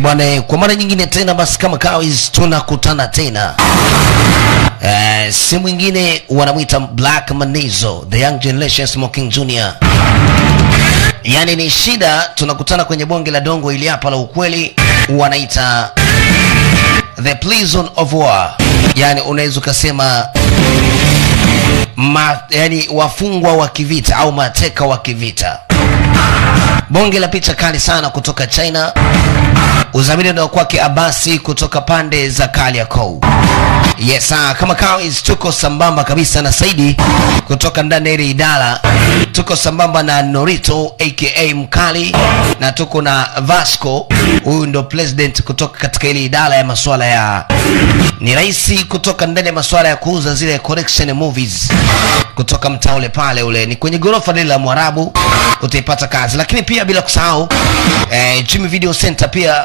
Bwana, kwa mara nyingine tena basi kama kawaida tunakutana tena. Si mwingine wanamuita Black Manizo, the young generation Smoking Junior. Yani ni shida, tunakutana kwenye bonge la dongo ili hapa la ukweli, wanaita the prison of war. Yani unaweza kusema yani wafungwa wa kivita au mateka wa kivita. Bonge la picha kali sana kutoka China. Uzamili ndio kwake Abasi kutoka pande za Kariakoo. Yes, kama kawaida tuko sambamba kabisa na Saidi kutoka ndani ya idara. Tuko sambamba na Norito aka Mkali, na tuko na Vasco, huyu ndo president kutoka katika ile idara ya masuala ya ni rais kutoka ndani ya masuala ya kuuza zile collection movies kutoka mtaa ule pale ule ni kwenye gorofa lile la Mwarabu, utaipata kazi. Lakini pia bila kusahau Jimmy Video Center pia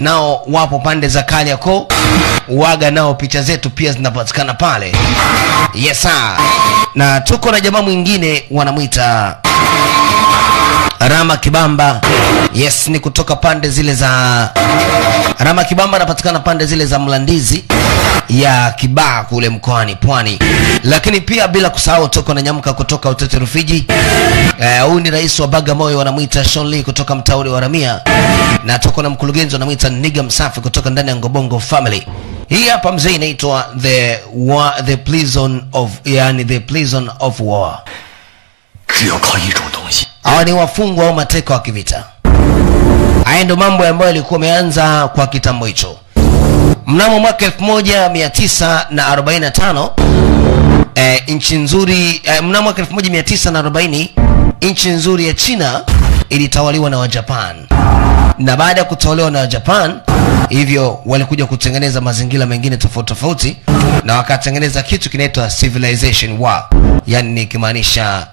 nao wapo pande za Kariakoo, waga nao picha zetu pia zinapatikana pale. Yes sir. Na tuko na jamaa mwingine wanamuita Rama Kibamba. Yes, ni kutoka pande zile za Rama Kibamba, anapatikana pande zile za Mlandizi ya Kibaa kule mkoani Pwani. Lakini pia bila kusahau tuko na Nyamka kutoka Utete Rufiji. Huyu ni rais wa Bagamoyo, wanamuita Shonli kutoka mtaa ule wa Ramia. Na tuko na mkurugenzi wanamuita Niga Msafi kutoka ndani ya Ngobongo family. Hii hapa mzee inaitwa the prison of war. Hawa ni wafungwa au mateka wa kivita. Haya ndio mambo ambayo yalikuwa yameanza kwa kitambo hicho. Mnamo mwaka 1945 nchi nzuri mnamo mwaka 1940 nchi nzuri ya China ilitawaliwa na Wajapan. Na baada ya kutawaliwa na Wajapan, hivyo walikuja kutengeneza mazingira mengine tofauti tofauti, na wakatengeneza kitu kinaitwa civilization war, yani ni kimaanisha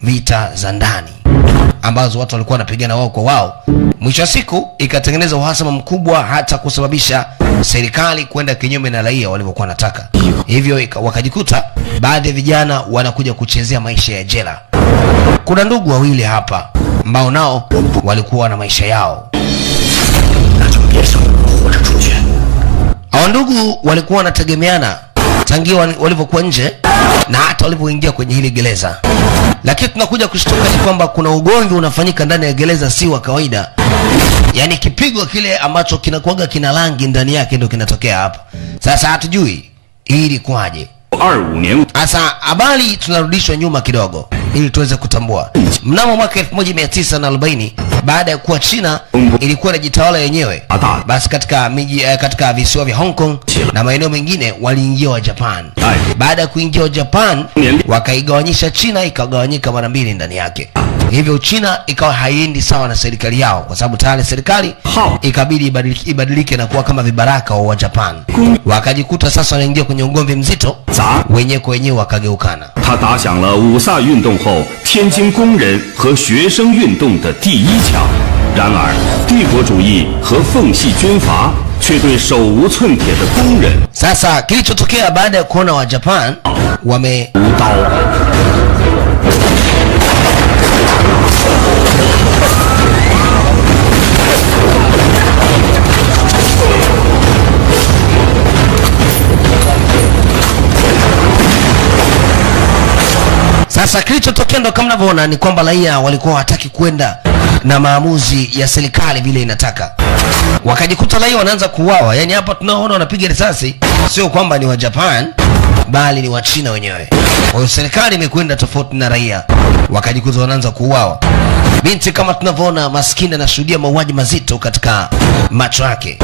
vita za ndani ambazo watu walikuwa wanapigana wao kwa wao. Mwisho wa siku ikatengeneza uhasama mkubwa hata kusababisha serikali kwenda kinyume na raia walivyokuwa wanataka. Hivyo wakajikuta baadhi ya vijana wanakuja kuchezea maisha ya jela. Kuna ndugu wawili hapa ambao nao walikuwa na maisha yao. Hao ndugu walikuwa wanategemeana tangia walivyokuwa nje na hata walivyoingia kwenye hili gereza. Lakini tunakuja kushtuka ni kwamba kuna ugomvi unafanyika ndani ya gereza si wa kawaida. Yani kipigo kile ambacho kinakuaga kina rangi ndani yake ndio kinatokea hapa. Sasa hatujui hili kwaje. Sasa habari tunarudishwa nyuma kidogo ili tuweze kutambua. Mnamo mwaka 1940 baada ya kuwa China ilikuwa inajitawala yenyewe, basi katika miji katika visiwa vya Hong Kong na maeneo mengine waliingia wa Japan. Baada ya kuingia wa Japan wakaigawanyisha China, ikagawanyika mara mbili ndani yake. Hivyo China ikawa haiendi sawa na serikali yao, kwa sababu tayari serikali ikabidi ibadilike na kuwa kama vibaraka wa Japan. Wakajikuta sasa wanaingia kwenye ugomvi mzito, wenyewe kwa wenyewe wakageukana. 他打响了五卅运动后天津工人和学生运动的第一枪。然而，帝国主义和奉系军阀却对手无寸铁的工人。 Sasa kilichotokea baada ya kuona wa Japan wame Sasa kilichotokea ndo kama mnavyoona ni kwamba raia walikuwa hataki kwenda na maamuzi ya serikali vile inataka. Wakajikuta raia wanaanza kuuawa. Yani hapa tunaona wanapiga risasi sio kwamba ni wa Japan bali ni wa China wenyewe. Kwa hiyo serikali imekwenda tofauti na raia. Wakajikuta wanaanza kuuawa. Binti kama tunavyoona maskini anashuhudia mauaji mazito katika macho yake.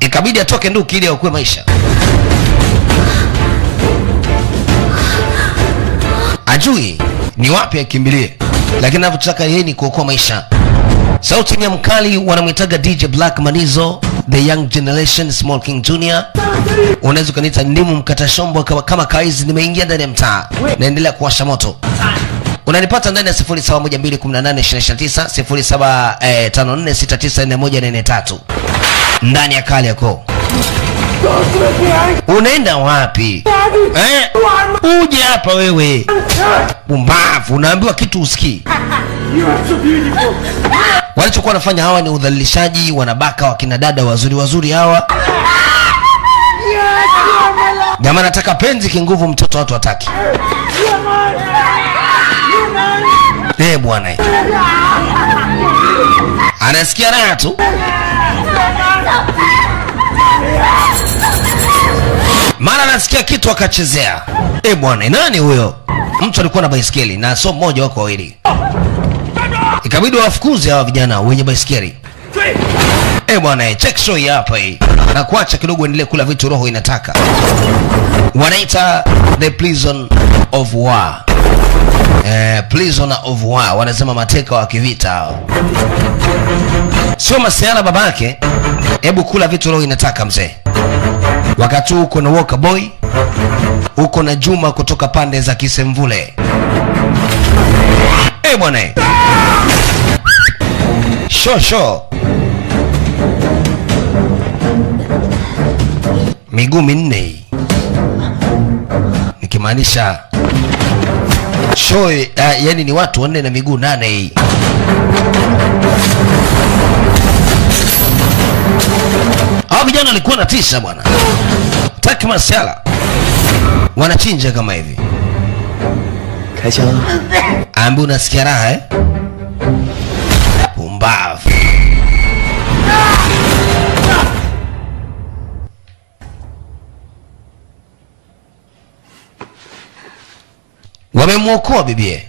Ikabidi atoke nduki ili aokoe maisha. Ajui ni wapi akimbilie, lakini anachotaka yeye ni kuokoa maisha. Sauti ya Mkali wanamwitaga DJ Black Manizo, the young generation Smoking Junior. Unaweza kuniita ndimu mkata shombo kama kaizi. Nimeingia ndani ya mtaa, naendelea kuwasha moto. Unanipata ndani ya 07121829 0754694143 ndani ya Kariakoo. Unaenda wapi? Uje hapa wewe. Pumbavu, unaambiwa kitu usikii. Walichokuwa wanafanya hawa ni udhalilishaji, wanabaka wakina dada wazuri wazuri hawa. Jamaa anataka penzi kinguvu, mtoto watu hataki. Bwana. Anasikia raha tu. Mara anasikia kitu akachezea. Bwana, nani huyo? Mtu alikuwa na baisikeli na so mmoja wako wawili. Ikabidi wafukuze hawa vijana wenye baisikeli. Bwana, check show hapa hii. Na kuacha kidogo endelee kula vitu roho inataka. Wanaita the prison of war. Prisoner of war, wanasema mateka wa kivita. Sio masiana babake. Hebu kula vitu roho inataka mzee. Wakati uko na Walker Boy, uko na Juma kutoka pande za Kisemvule. Bwana. Shosho. Miguu minne. Nikimaanisha show, yani ni watu wanne na miguu 8. Hao vijana walikuwa na tisa bwana. Taki masiala. Wanachinja kama hivi. Kaisha. Ambu unasikia raha Pumbavu. Wamemwokoa bibie.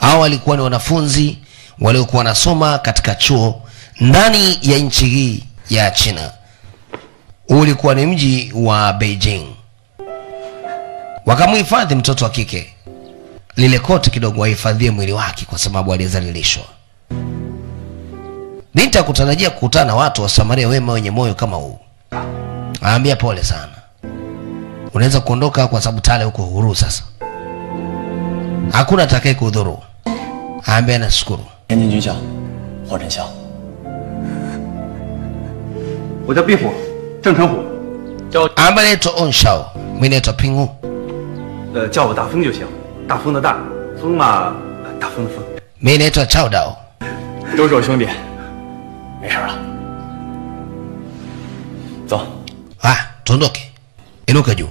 Hao walikuwa ni wanafunzi waliokuwa wanasoma katika chuo ndani ya nchi hii ya China. Ulikuwa ni mji wa Beijing. Wakamhifadhi mtoto wa kike. Lile koti kidogo wahifadhie mwili wake kwa sababu alizalilishwa. Binti akutarajia kukutana watu wa Samaria wema wenye moyo kama huu. Aambia pole sana. Unaweza kuondoka kwa sababu Tale huko huru sasa. Hakuna atakaye kudhuru. Aambia nashukuru. Tianjin Huo Zhenxiao. 我叫壁虎，郑成虎，叫 Aambia naitwa Onshao. Mimi naitwa Pingu. 叫我大风就行，大风的大，风嘛，大风的风。 Mimi naitwa Chao Dao. 都是我兄弟，没事了。走。 Tuondoke. Inuka juu.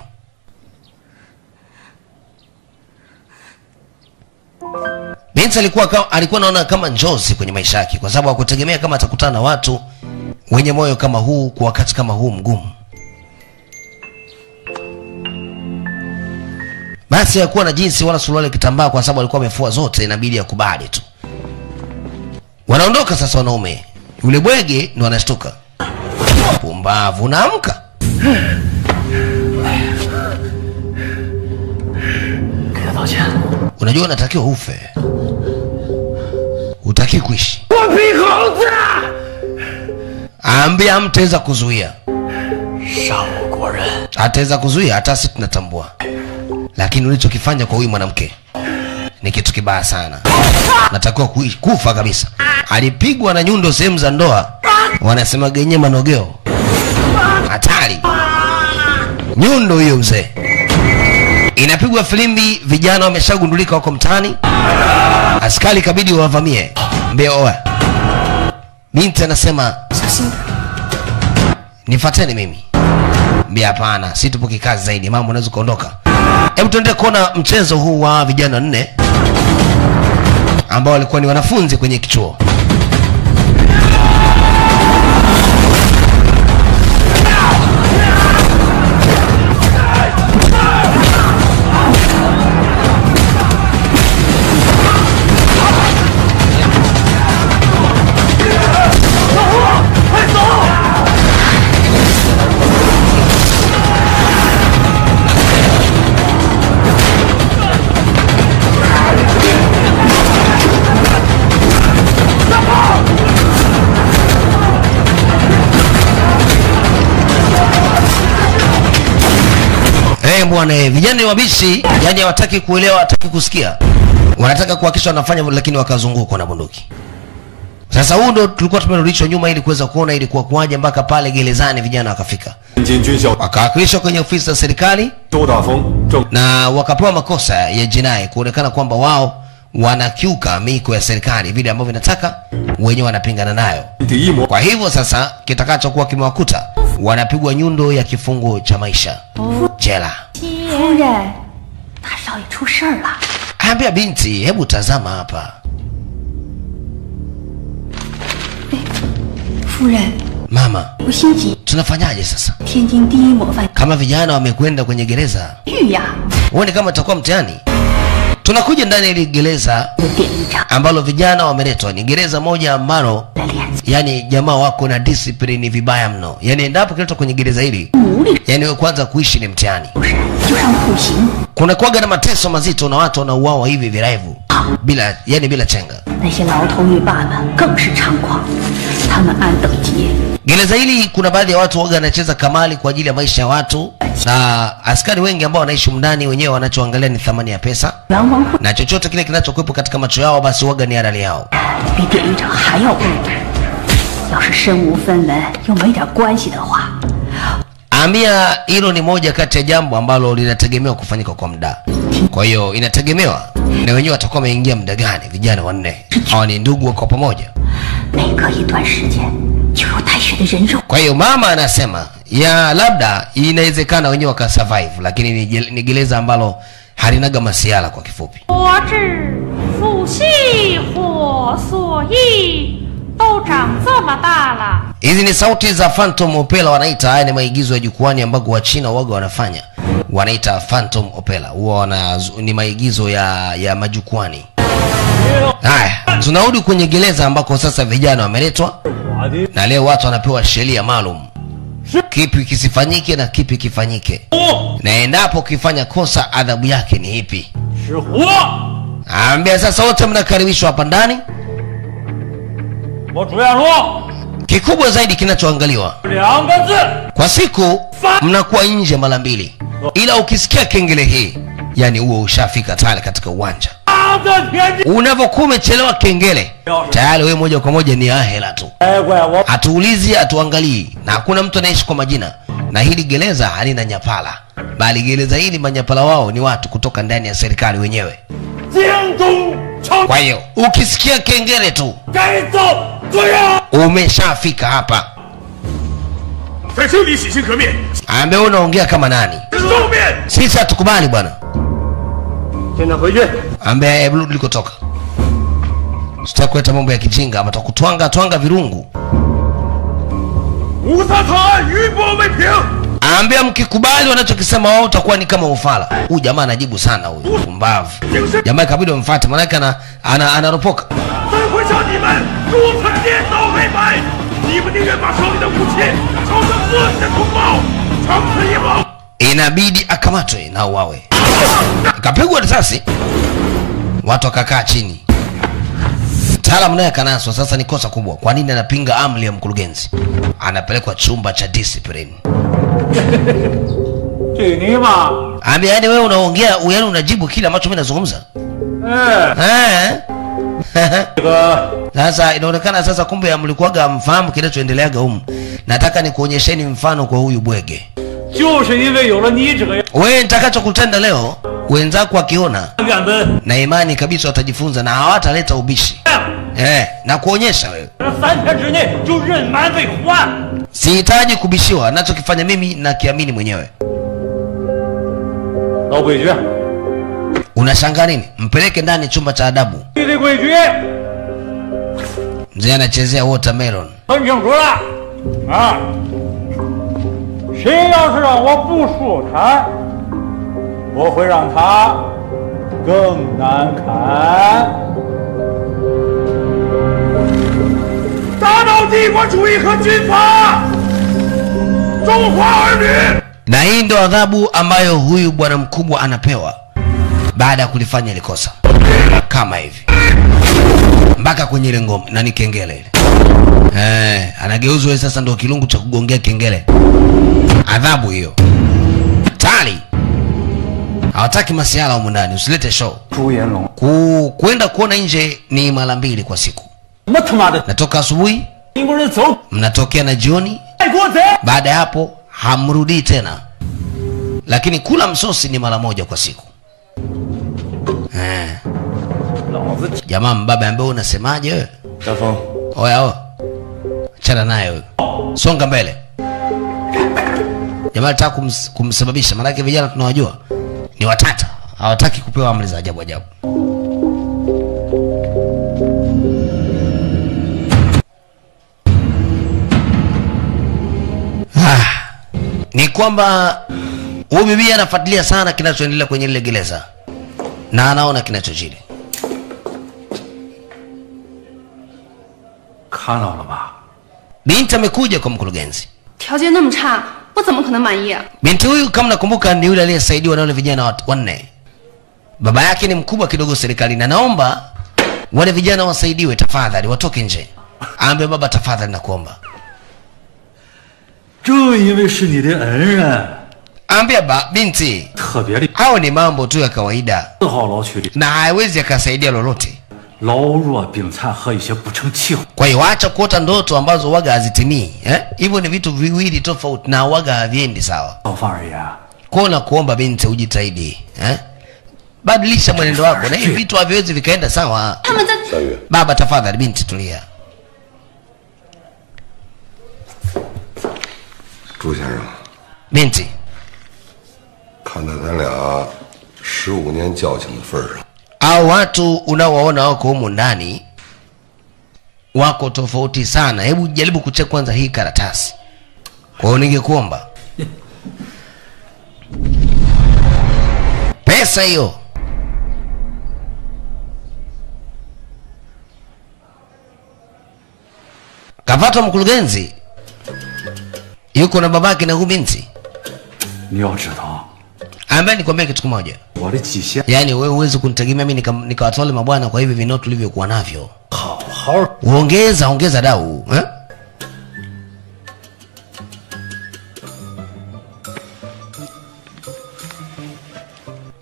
Binti alikuwa naona kama njozi kwenye maisha yake kwa sababu hakutegemea kama atakutana na watu wenye moyo kama huu kwa wakati kama huu mgumu. Basi hakuwa na jinsi wala suruali kitambaa kwa sababu alikuwa amefua zote, inabidi akubali tu. Wanaondoka sasa wanaume. Yule bwege ndo anashtuka. Pumbavu, naamka. Unajua unatakiwa ufe. Utaki kuishi. Ambia mtaweza kuzuia. Ataweza kuzuia, hata sisi tunatambua. Lakini ulichokifanya kwa huyu mwanamke ni kitu kibaya sana. Natakiwa kufa kabisa. Alipigwa na nyundo sehemu za ndoa. Wanasema genye manogeo. Hatari. Nyundo hiyo mzee. Inapigwa filimbi, vijana wameshagundulika wako mtaani. Askari kabidi wavamie. Mbeo. Binti anasema, nifuateni mimi. Mbia hapana, si tupo kikazi zaidi, mama unaweza kuondoka. Hebu tuende kuona mchezo huu wa vijana 4 ambao walikuwa ni wanafunzi kwenye kichuo. Bwana, vijana wabishi, yani hawataki kuelewa, hawataki kusikia. Wanataka kuhakikisha wanafanya lakini wakazungukwa na bunduki. Sasa huo ndo tulikuwa tumerudishwa nyuma ili kuweza kuona ilikuwa kuaje mpaka pale gerezani vijana wakafika. Wakawakilishwa kwenye ofisi za serikali na wakapewa makosa ya jinai kuonekana kwamba wao wanakiuka miko ya serikali vile ambavyo inataka, wenyewe wanapingana nayo. Kwa hivyo sasa kitakachokuwa kimewakuta, wanapigwa nyundo ya kifungo cha maisha jela. 夫人，大少爷出事儿了。 Ambia binti, hebu tazama hapa. 夫人， Mama, 不心急， tunafanyaje sasa? 天津第一模范 Kama vijana wamekwenda kwenye gereza, 狱呀， uone kama itakuwa mtihani. Tunakuja ndani ya ile gereza 就点一张 ambalo vijana wameletwa. Ni gereza moja ambalo 的脸， yani jamaa wako na discipline vibaya mno. Yani endapo kiletwa kwenye gereza hili, 努力 yani wewe kwanza kuishi ni mtihani. 不是就上酷刑。 Kuna kuwaga na mateso mazito na watu wanauawa hivi viraivu bila bila chenga. 那些牢头狱霸们更是猖狂，他们按等级 Gereza hili kuna baadhi ya watu waga wanacheza kamali kwa ajili ya maisha ya watu, na askari wengi ambao wanaishi mndani wenyewe wanachoangalia ni thamani ya pesa, 冤枉会 na chochote kile kinachokuwepo katika macho yao basi waga ni halali yao. 比典狱长还要恶毒。要是身无分文又没点关系的话， Ambia hilo ni moja kati ya jambo ambalo linategemewa kufanyika kwa muda. Kwa hiyo inategemewa na wenyewe watakuwa wameingia muda gani. Vijana wanne hawa ni ndugu wako pamoja, 每隔一段时间就有带血的人肉。 kwa hiyo mama anasema ya labda inawezekana wenyewe wakasurvive, lakini ni gereza ambalo halinaga masiala kwa kifupi. 我知父系或所以都长这么大了。 Hizi ni sauti za Phantom Opera wanaita. Haya ni maigizo ya jukwani ambako wa China waga wanafanya, wanaita Phantom Opera. Huwa ni maigizo ya majukwani. Haya, tunarudi kwenye gereza ambako sasa vijana wameletwa, na leo watu wanapewa sheria maalum, kipi kisifanyike na kipi kifanyike, na endapo kifanya kosa adhabu yake ni ipi. Ambia sasa wote mnakaribishwa hapa ndani. Kikubwa zaidi kinachoangaliwa kwa siku, mnakuwa nje mara 2, ila ukisikia kengele hii, yani huo ushafika tayari katika uwanja. Unavyokuwa umechelewa kengele, tayari wewe moja kwa moja ni ahela tu. Hatuulizi, hatuangalii, na hakuna mtu anaishi kwa majina. Na hili gereza halina nyapala, bali gereza hili manyapala wao ni watu kutoka ndani ya serikali wenyewe. Kwa hiyo ukisikia kengele tu, umeshafika hapa. Ambe unaongea kama nani? Sisi hatukubali bwana. Ambe hebu likotoka. Sitaki kuleta mambo ya kijinga, matakutwanga twanga virungu. Ambia mkikubali wanachokisema wao utakuwa ni kama ufala. Huyu jamaa anajibu sana huyu. Pumbavu. Jamaa ikabidi wamfuate maana yake anaropoka. Inabidi akamatwe na uawe. Ikapigwa risasi. Watu wakakaa chini. Mtaalamu naye kanaswa. Sasa ni kosa kubwa. Kwa nini anapinga amri ya mkurugenzi? Anapelekwa chumba cha discipline. Ambia yani wewe unaongea, yani unajibu kile ambacho mimi nazungumza. Sasa inaonekana sasa kumbe mlikuwaga mfahamu kinachoendeleaga humu. Nataka nikuonyesheni mfano kwa huyu bwege. Wewe nitakachokutenda leo, wenzako wakiona na imani kabisa watajifunza na hawataleta ubishi. Na kuonyesha wewe. Sihitaji kubishiwa, nachokifanya mimi na kiamini mwenyewe. Unashangaa nini? Mpeleke ndani chumba cha adabu. Mzee anachezea watermelon. 谁要是让我不说他，我会让他更难看。打倒帝国主义和军阀，中华儿女。 Na hii ndio adhabu ambayo huyu bwana mkubwa anapewa baada ya kulifanya ile kosa. Kama hivi. Mpaka kwenye ile ngome na ni kengele ile. Anageuzwa sasa ndio kilungu cha kugongea kengele. Adhabu hiyo. Tali. Hawataki masiala humu ndani, usilete show. Kwenda kuona nje ni mara 2 kwa siku. Natoka asubuhi, mnatokea na jioni. Baada ya hapo hamrudi tena. Lakini kula msosi ni mara 1 kwa siku. Jamaa mbaba ambaye unasemaje wewe? 大风， Oya, chana naye wewe. Songa mbele. Jamaa anataka kumsababisha, maana vijana tunawajua ni watata. Hawataki kupewa amri za ajabu ajabu. Ni kwamba huyu bibi anafuatilia sana kinachoendelea kwenye ile gereza. Na anaona kinachojiri. 看到了吧？ Binti amekuja kwa mkurugenzi. 条件那么差，我怎么可能满意啊？ Binti huyu kama nakumbuka ni yule aliyesaidiwa na wale vijana wanne. Baba yake ni mkubwa kidogo serikalini na naomba wale vijana wasaidiwe tafadhali, watoke nje. Aambie baba tafadhali nakuomba. 正因为是你的恩人， Aambia binti, 特别的 hao ni mambo tu ya kawaida 4号牢区里 na haiwezi akasaidia lolote. 老弱病残和一些不成气候。 Kwa hiyo acha kuota ndoto ambazo waga hazitimii. Hivyo ni vitu viwili tofauti na waga haviendi sawa. 老范儿爷， Kwa na kuomba binti ujitahidi. Badilisha mwenendo wako na hivi vitu haviwezi vikaenda sawa. 他们在 Baba tafadhali binti tulia. 朱先生， Binti, 看在咱俩15年交情的份上， hao watu unaowaona wako humu ndani wako tofauti sana. Hebu jaribu kucheka kwanza hii karatasi. Kwa hiyo ningekuomba pesa hiyo. Kapata mkurugenzi yuko na babake na huyu binti. 你要知道， Ambaye nikwambia kitu kimoja. 我的极限 Yaani wewe huwezi kunitegemea mimi nikawatole mabwana kwa hivi vinao tulivyokuwa navyo. 好好。 Ongeza dau,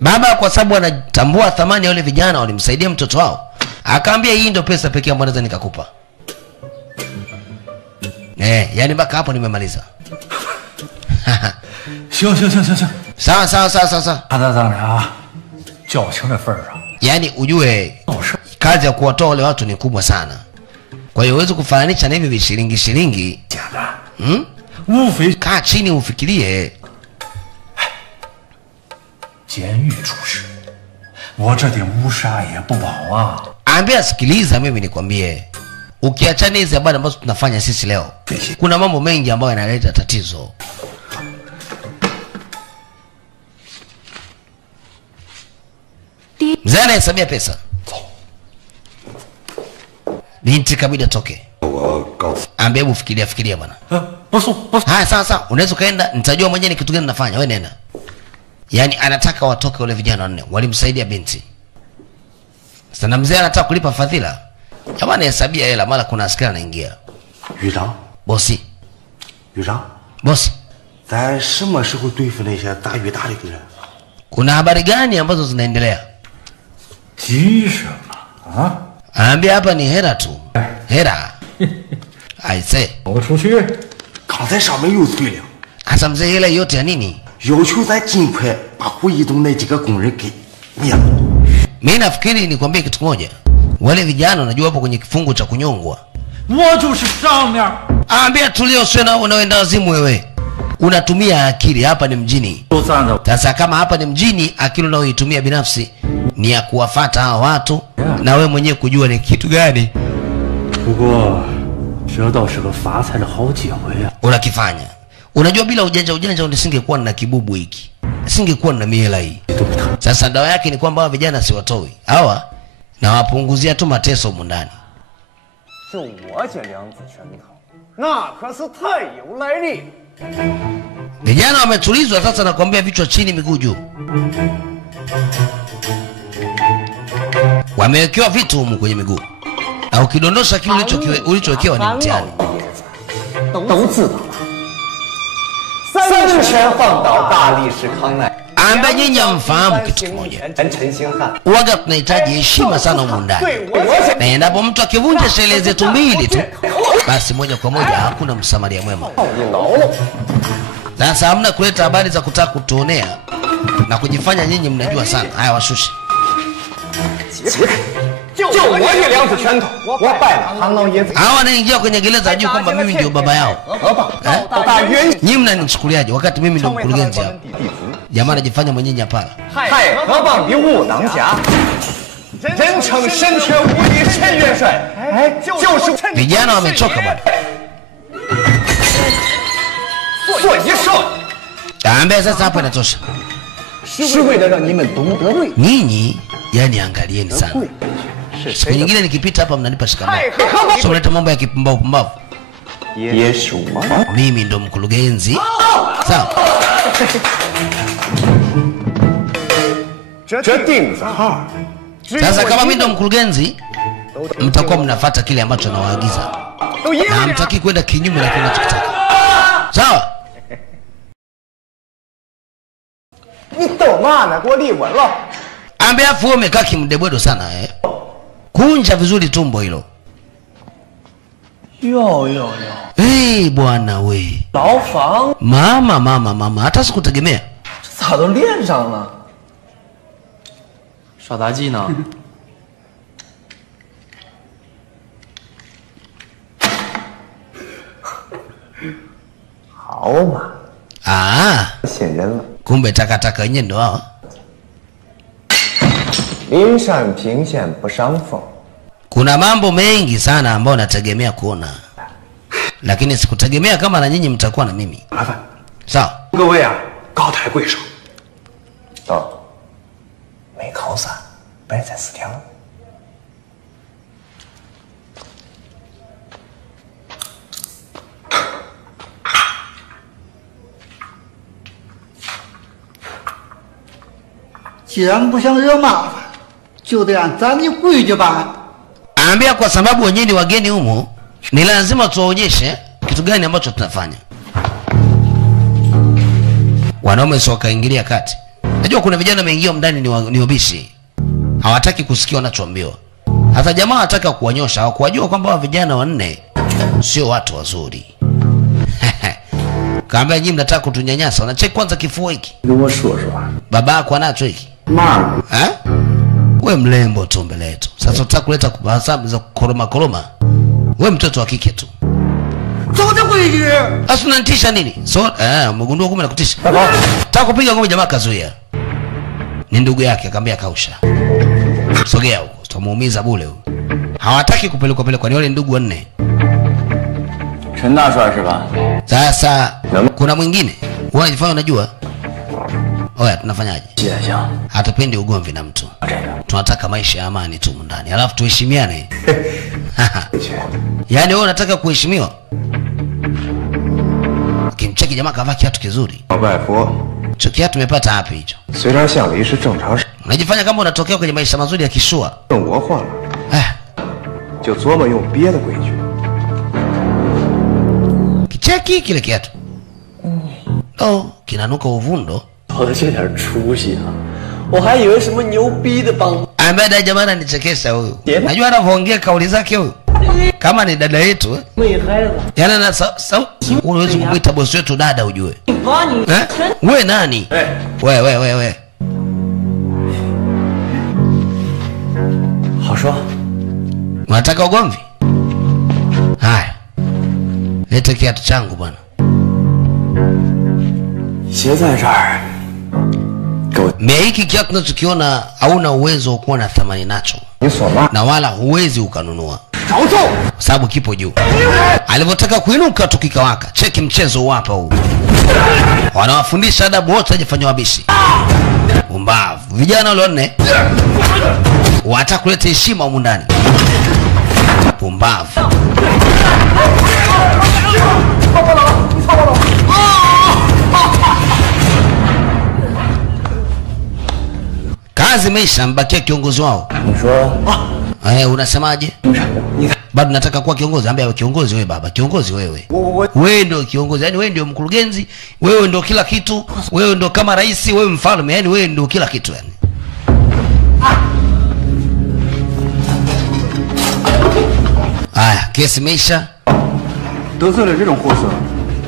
Baba kwa sababu anatambua thamani ya wale vijana walimsaidia mtoto wao. Akaambia hii ndio pesa pekee ambayo naweza nikakupa. Yaani mpaka hapo nimemaliza. 行行行行行， Sawa. 看在咱俩交情的份儿上， Yaani ujue kazi ya kuwatoa wale watu ni kubwa sana. Kwa hiyo huwezi kufananisha na hivi vishilingi. 简单，无非 Kaa chini ufikirie. 监狱出身，我这点乌纱也不保啊。 Ambia sikiliza mimi nikwambie. Ukiachana hizi habari ambazo tunafanya sisi leo, kuna mambo mengi ambayo yanaleta tatizo. Mzee anahesabia pesa. Binti kabida toke. 我告诉 Ambia hebu fikiria bwana. 不送不送， Haya sawa, unaweza kaenda, nitajua mwenyewe ni kitu gani nafanya, wewe nenda. Yaani anataka watoke wale vijana wanne, walimsaidia binti. Sasa na mzee anataka kulipa fadhila. Jamani hesabia hela mara kuna askari anaingia. 局长， Bosi, 局长， bosi. 咱什么时候对付那些大鱼大利的人？ Kuna habari gani ambazo zinaendelea? 急什么啊？ Ambia hapa ni hera tu. Hera. Aise. 走出去。 刚才上面又催了， Hasa mzee hela yote ya nini? 要求咱尽快把胡一东那几个工人给灭了。 Mimi nafikiri nikwambie kitu kimoja. Wale vijana unajua hapo kwenye kifungu cha kunyongwa. 我就是上面。 Ambia tulio sio na unaenda wazimu wewe. Unatumia akili, hapa ni mjini. 都站着。 Sasa kama hapa ni mjini, akili unayoitumia binafsi ni ya kuwafuata hao watu na wewe mwenyewe kujua ni kitu gani 不过，这倒是个发财的好机会呀、 unakifanya. Unajua bila ujanja nisingekuwa na kibubu hiki. Singekuwa na miela hii. Sasa dawa yake ni kwamba hawa vijana siwatoi. Hawa na wapunguzia tu mateso humu ndani. 就我这两只拳头，那可是太有来历。 Vijana wametulizwa sasa, nakwambia vichwa chini miguu juu. Wamewekewa vitu humu kwenye miguu. Na ukidondosha kile ulichowekewa ni mtihani. 都知道了。三拳放倒大力士康乃， Ambaye nyinyi hamfahamu kitu kimoja. 陈星汉， Waga tunahitaji heshima sana humu ndani. 对我 Na endapo mtu akivunja sheria zetu mbili tu, basi moja kwa moja hakuna msamaria mwema. 你挠了。 Sasa hamna kuleta habari za kutaka kutuonea na kujifanya nyinyi mnajua sana. Haya washushe. 解开。就我这两次拳头，我拜了唐老爷子。 Hawa wanaingia kwenye gereza wajua kwamba mimi ndio baba yao. Nyinyi mnanichukuliaje wakati mimi ndio mkurugenzi hapa? Jamaa anajifanya mwenyewe nyapala. 太和棒的武当家，人称神拳无敌陈元帅，就是 Vijana wamechoka bwana. 所以说， Ambaye sasa hapo inatosha. 是为了让你们懂得对。 Nyinyi yani angalieni sana. Siku nyingine nikipita hapa mnanipa shikamoo. Sio mleta mambo ya kipumbavu pumbavu. Yesu. Mimi ndo mkurugenzi. Sawa. 这钉子号。 Sasa kama mimi ndo mkurugenzi, mtakuwa mnafuata kile ambacho nawaagiza. Na hamtaki kwenda kinyume na kile ninachotaka. Sawa? 你逗嘛呢？给我立稳了。 Ambe afu umekaa kimdebwedo sana eh. Kunja vizuri tumbo hilo. Yo. Bwana we. 牢房 Mama, hata sikutegemea. 咋都练上了？耍杂技呢？好嘛。 信人了。 Kumbe takataka wenyewe ndo hao. 临山平线不伤风。 Kuna mambo mengi sana ambayo nategemea kuona. Lakini sikutegemea kama na nyinyi mtakuwa na mimi. 麻烦 Sawa. 各位啊，高抬贵手。 到，没靠伞，摆在4条。 既然不想惹麻烦，就得按咱的规矩办。 Ambia kwa sababu wenyewe ni wageni humu, ni lazima tuwaonyeshe kitu gani ambacho tunafanya. Wanaume sio kaingilia kati. Najua kuna vijana wameingia ndani ni wabishi. Hawataki kusikia wanachoambiwa. Hata jamaa anataka kuwanyosha, hawakuwajua kwamba wa vijana wanne sio watu wazuri. Kaambia nyinyi mnataka kutunyanyasa, unacheki kwanza kifua hiki. Baba yako anacho hiki. We mlembo tu mbele yetu. Sasa unataka kuleta kubasamu za koroma. We mtoto wa kike tu. Sasa unanitisha nini? So umegundua kumbe nakutisha. Nataka kupiga ngome jamaa kazuia. Ni ndugu yake akamwambia kausha. Sogea huko, tutamuumiza bure huyo. Hawataki kupelekwa ni wale ndugu wanne. Chen大帅是吧? Sasa kuna mwingine. Wewe unajifanya unajua? Oya, tunafanyaje? Hatupendi ugomvi na mtu. Tunataka maisha ya amani tu ndani. Alafu tuheshimiane. Yaani wewe unataka kuheshimiwa? Kimcheki jamaa kavaa kiatu kizuri. Kiatu tumepata wapi hicho? Unajifanya kama unatokea kwenye maisha mazuri ya kishua. Kicheki kile kiatu. Kinanuka uvundo. 我这点出息啊！我还以为什么牛逼的帮。Ambaye jamaa ananichekesha huyu. Najua anavyoongea kauli zake huyu. Kama ni dada yetu. Yana na unaweza kumuita bosi wetu dada ujue. Wewe nani? Wewe. 好说。 Unataka ugomvi? Haya. Leta kiatu changu bwana. 鞋在这儿。 Hiki kiatu tunachokiona hauna uwezo wa kuwa na thamani nacho. Na wala huwezi ukanunua. Sababu kipo juu. Alivyotaka kuinuka tukikawaka. Cheki mchezo hapa huu. Wanawafundisha adabu wote wajifanya wabishi. Umbavu. Vijana wale wanne watakuleta heshima humu ndani. Umbavu. Kazi imeisha, mbakia kiongozi wao. Unasemaje? Bado nataka kuwa kiongozi. Ambia kiongozi wewe baba, kiongozi wewe. Wewe ndio kiongozi, yani wewe ndio mkurugenzi, wewe ndio kila kitu, wewe ndio kama rais, wewe mfalme, yani wewe ndio kila kitu yani. Kesi imeisha. 得罪了这种货色，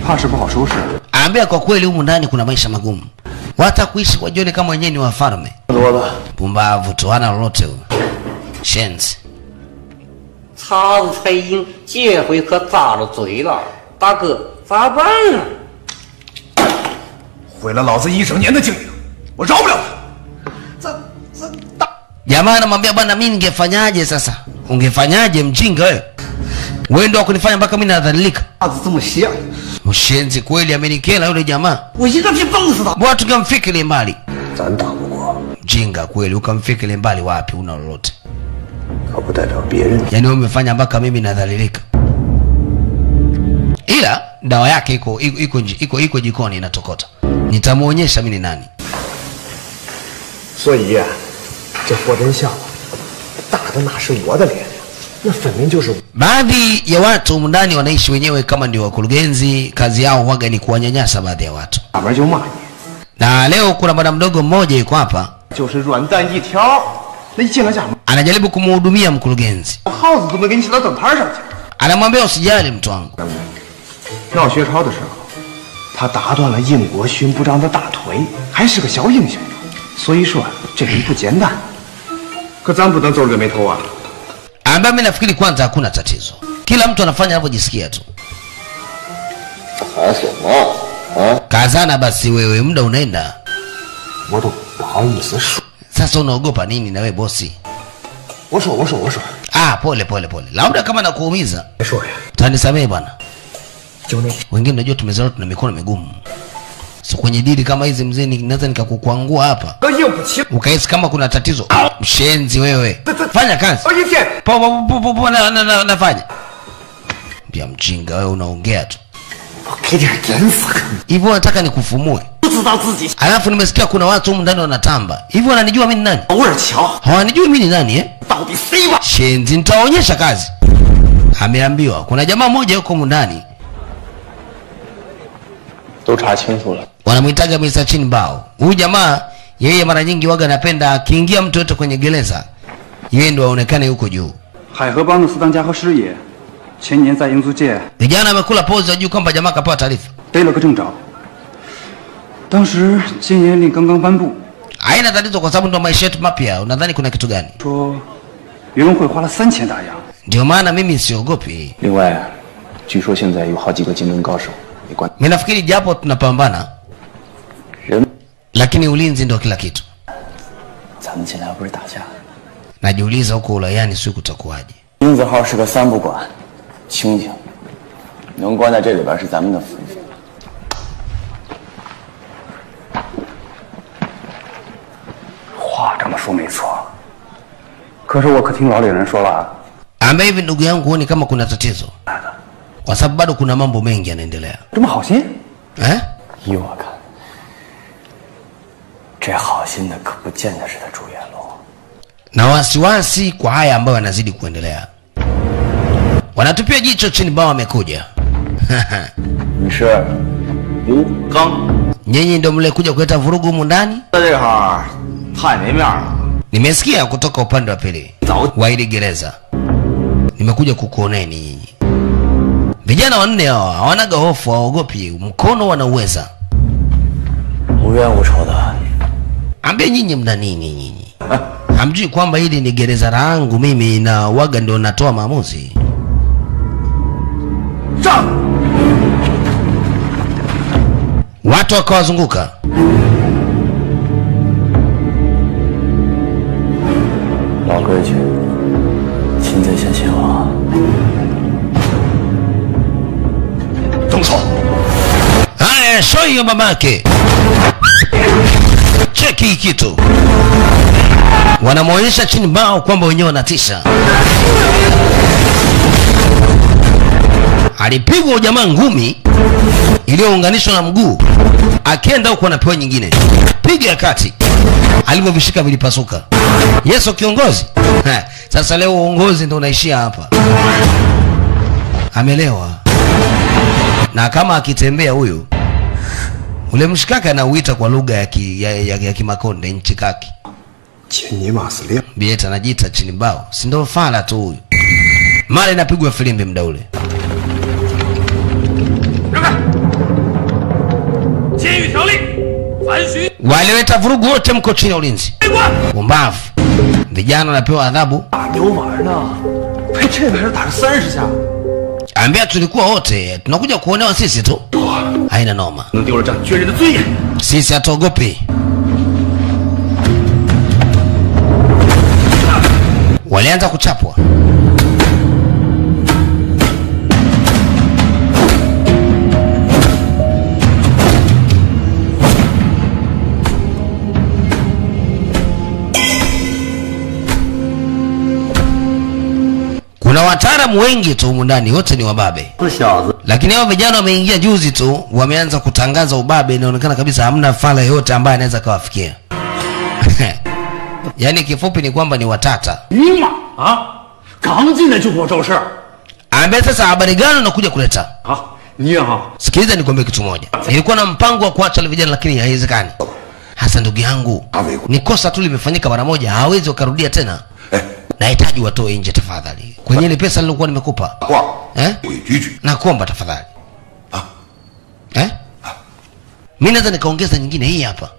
怕是不好收拾。 Ambia kwa kweli humu ndani kuna maisha magumu. Watakuishi wajione kama wenyewe ni wafalme. Pumbavu tu, hana lolote huyo. shenzi. 茬子才硬，这回可扎着嘴了。大哥，咋办啊？毁了老子1整年的经营，我饶不了他。 Jamaa anamwambia bwana, mimi ningefanyaje sasa? Ungefanyaje mjinga wewe? Wewe ndio kunifanya mpaka mimi nadhalilika. Mshenzi kweli amenikela yule jamaa. Bwana tungemfikile mbali. Mjinga kweli ukamfikile mbali wapi una lolote? Yaani wewe umefanya mpaka mimi nadhalilika. Ila dawa yake iko jikoni inatokota. Nitamuonyesha mimi ni nani. 所以这货真像大的那是我的脸，那分明就是我。 Baadhi ya watu mndani wanaishi wenyewe kama ndio wakurugenzi, kazi yao waga ni kuwanyanyasa baadhi ya watu. Na leo kuna bwana mdogo mmoja yuko hapa. Anajaribu kumhudumia mkurugenzi. Anamwambia usijali mtu wangu. 闹学超的时候，他打断了印国巡部长的大腿，还是个小英雄。所以说这人不简单。可咱不能皱着眉头啊。 Ambaye mimi nafikiri kwanza hakuna tatizo. Kila mtu anafanya anapojisikia tu. Kazana basi wewe, muda unaenda. Sasa unaogopa nini na wewe bosi? 我说。 Ah, pole. Labda kama nakuumiza. Utanisamehe bwana. Wengine unajua tumezaliwa tuna mikono migumu. So kwenye dili kama hizi mzee ninaweza nikakukwangua hapa. Ukahisi kama kuna tatizo. Mshenzi wewe. Fanya kazi. Po nafanya. Pia mjinga wewe unaongea tu. Hivyo nataka nikufumue. Alafu nimesikia kuna watu humu ndani wanatamba. Hivyo wananijua mimi ni nani? Hawanijui mimi ni nani eh? Shenzi nitaonyesha kazi. Ameambiwa kuna jamaa mmoja yuko humu ndani. 都查清楚了。 Wanamuitaga Mr. Chin Bao. Huyu jamaa yeye mara nyingi waga anapenda akiingia mtu yote kwenye gereza, yeye ndo aonekane huko juu. 海河帮的四当家和师爷，前年在英租界， Vijana wamekula pose ya juu kwamba jamaa kapewa taarifa. 逮了个正着。当时禁烟令刚刚颁布， Haina tatizo kwa sababu ndo maisha yetu mapya. Unadhani kuna kitu gani? 说袁文慧花了3000大洋。 Ndio maana mimi siogopi. 另外，据说现在有好几个金门高手。 Mimi nafikiri japo tunapambana, lakini ulinzi ndio kila kitu. Najiuliza huko ulayani siku kutakuwaje. 英子号是个3不管，清静，能关在这里边是咱们的福分。话这么说没错，可是我可听老李人说了， ambaye hivi ndugu yangu huoni kama kuna tatizo? Kwa sababu bado kuna mambo mengi yanaendelea. 这么好心？ 哎，依我看，这好心的可不见得是他朱元龙。 Na wasiwasi kwa haya ambayo yanazidi kuendelea. Wanatupia jicho chini bao amekuja. 你是刘刚？ Nyinyi ndio mlikuja kuleta vurugu humu ndani? 这行太没面了。 Nimesikia kutoka upande wa pili wa ile gereza. Nimekuja kukuoneni nyinyi. Vijana wanne hao hawanaga hofu, hawaogopi, mkono wanauweza. 无冤无仇的。 Ambie nyinyi mna nini nyinyi? Hamjui kwamba hili ni gereza langu mimi na waga ndio natoa maamuzi. Watu wakawazunguka. 老规矩，擒贼先擒王。 动手！ Haya, show hiyo mamake. Cheki kitu. Wanamuonyesha chini bao kwamba wenyewe wanatisha. Alipigwa jamaa ngumi iliyounganishwa na mguu. Akienda huko anapewa nyingine. Piga ya kati. Alivyovishika vilipasuka. Yesu kiongozi. Sasa leo uongozi ndio unaishia hapa. Amelewa. Na kama akitembea huyu ule mshikaka anauita kwa lugha ya Kimakonde nchi kaki. Bieta anajiita chini bao. Si ndio fala tu huyu. Mara inapigwa filimbi muda ule. Walileta vurugu wote mko chini ya ulinzi. Umbavu. Vijana wanapewa adhabu. 打牛丸呢，配这玩意儿打了30下。 Ambia tulikuwa wote, tunakuja kuonewa sisi tu. Haina noma. 能丢了这军人的尊严。 Sisi hatuogopi. Walianza kuchapwa. Kuna wataalamu wengi tu ndani, wote ni wababe. Lakini hao vijana wameingia juzi tu, wameanza kutangaza ubabe, inaonekana kabisa hamna fala yote ambaye anaweza kawafikia. Yaani kifupi ni kwamba ni watata. Nima,刚进来就给我招事儿。 Ambaye sasa habari gani unakuja kuleta? Ni Sikiliza nikwambie kitu moja. Nilikuwa na mpango wa kuacha wale vijana lakini haiwezekani. Hasa ndugu yangu, ni kosa tu limefanyika mara moja, hawezi wakarudia tena. Nahitaji watoe nje tafadhali. Kwenye ile pesa nilokuwa nimekupa. Nakuomba tafadhali. Mimi naweza nikaongeza nyingine hii hapa.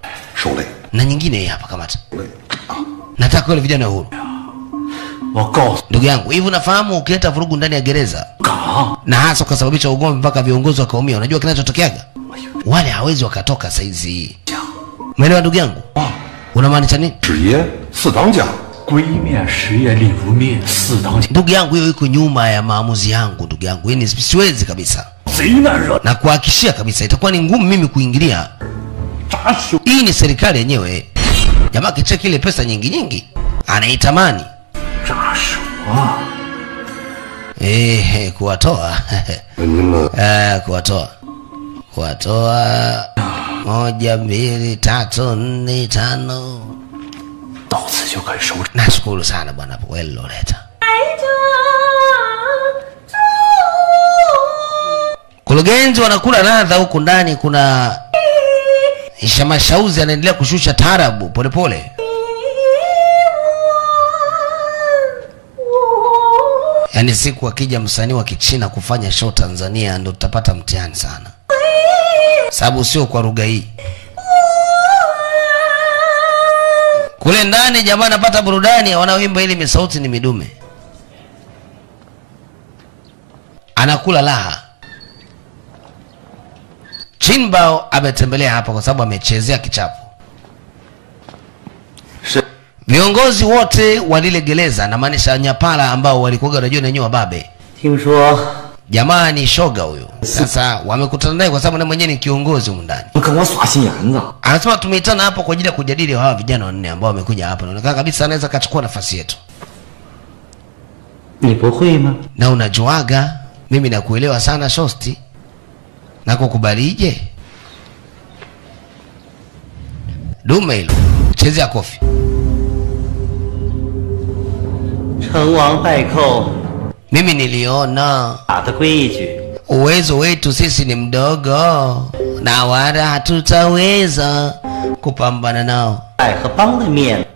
Na nyingine hii hapa kamata. Nataka wale vijana huru. Ndugu yangu, hivi unafahamu ukileta vurugu ndani ya gereza na hasa ukasababisha ugomvi mpaka viongozi wakaumia, unajua kinachotokeaga? Wale hawezi wakatoka saizi. Umeelewa ndugu yangu? Unamaanisha nini? 职业四当家， 归面实业立不灭，四当家。 Ndugu yangu, hiyo iko nyuma ya maamuzi yangu ndugu yangu. Hii siwezi kabisa. Na kuhakikishia kabisa itakuwa ni ngumu mimi kuingilia. Hii ni serikali yenyewe. Jamaa kicheki ile pesa nyingi anaitamani. Kuwatoa. Kuwatoa 1 2 3 4 5. 到此就可以收场。 Nashukuru sana bwana Weloleta. Kurugenzi wanakula ladha huku ndani, kuna Mashauzi anaendelea kushusha tarabu polepole. Yaani siku akija msanii wa Kichina kufanya show Tanzania ndo tutapata mtihani sana. Sababu sio kwa lugha hii. Kule ndani jamaa anapata burudani, wanaoimba ile misauti ni midume. Anakula laha. Chinbao ametembelea hapa kwa sababu amechezea kichapo. Viongozi wote wa lile gereza na maanisha nyapala ambao walikuwa wanajua na nyoa babe. Jamaa ni shoga huyo. Sasa wamekutana naye kwa sababu na mwenyewe ni kiongozi huko ndani. Anasema tumeitana hapa kwa ajili ya kujadili hawa vijana wanne ambao wamekuja hapa. Inaonekana kabisa anaweza kachukua nafasi yetu. Na unajuaga mimi nakuelewa sana Shosti. Na kukubalije? Dume hilo. Chezea kofi. 成王败寇 Mimi niliona uwezo wetu sisi ni mdogo na wala hatutaweza kupambana nao.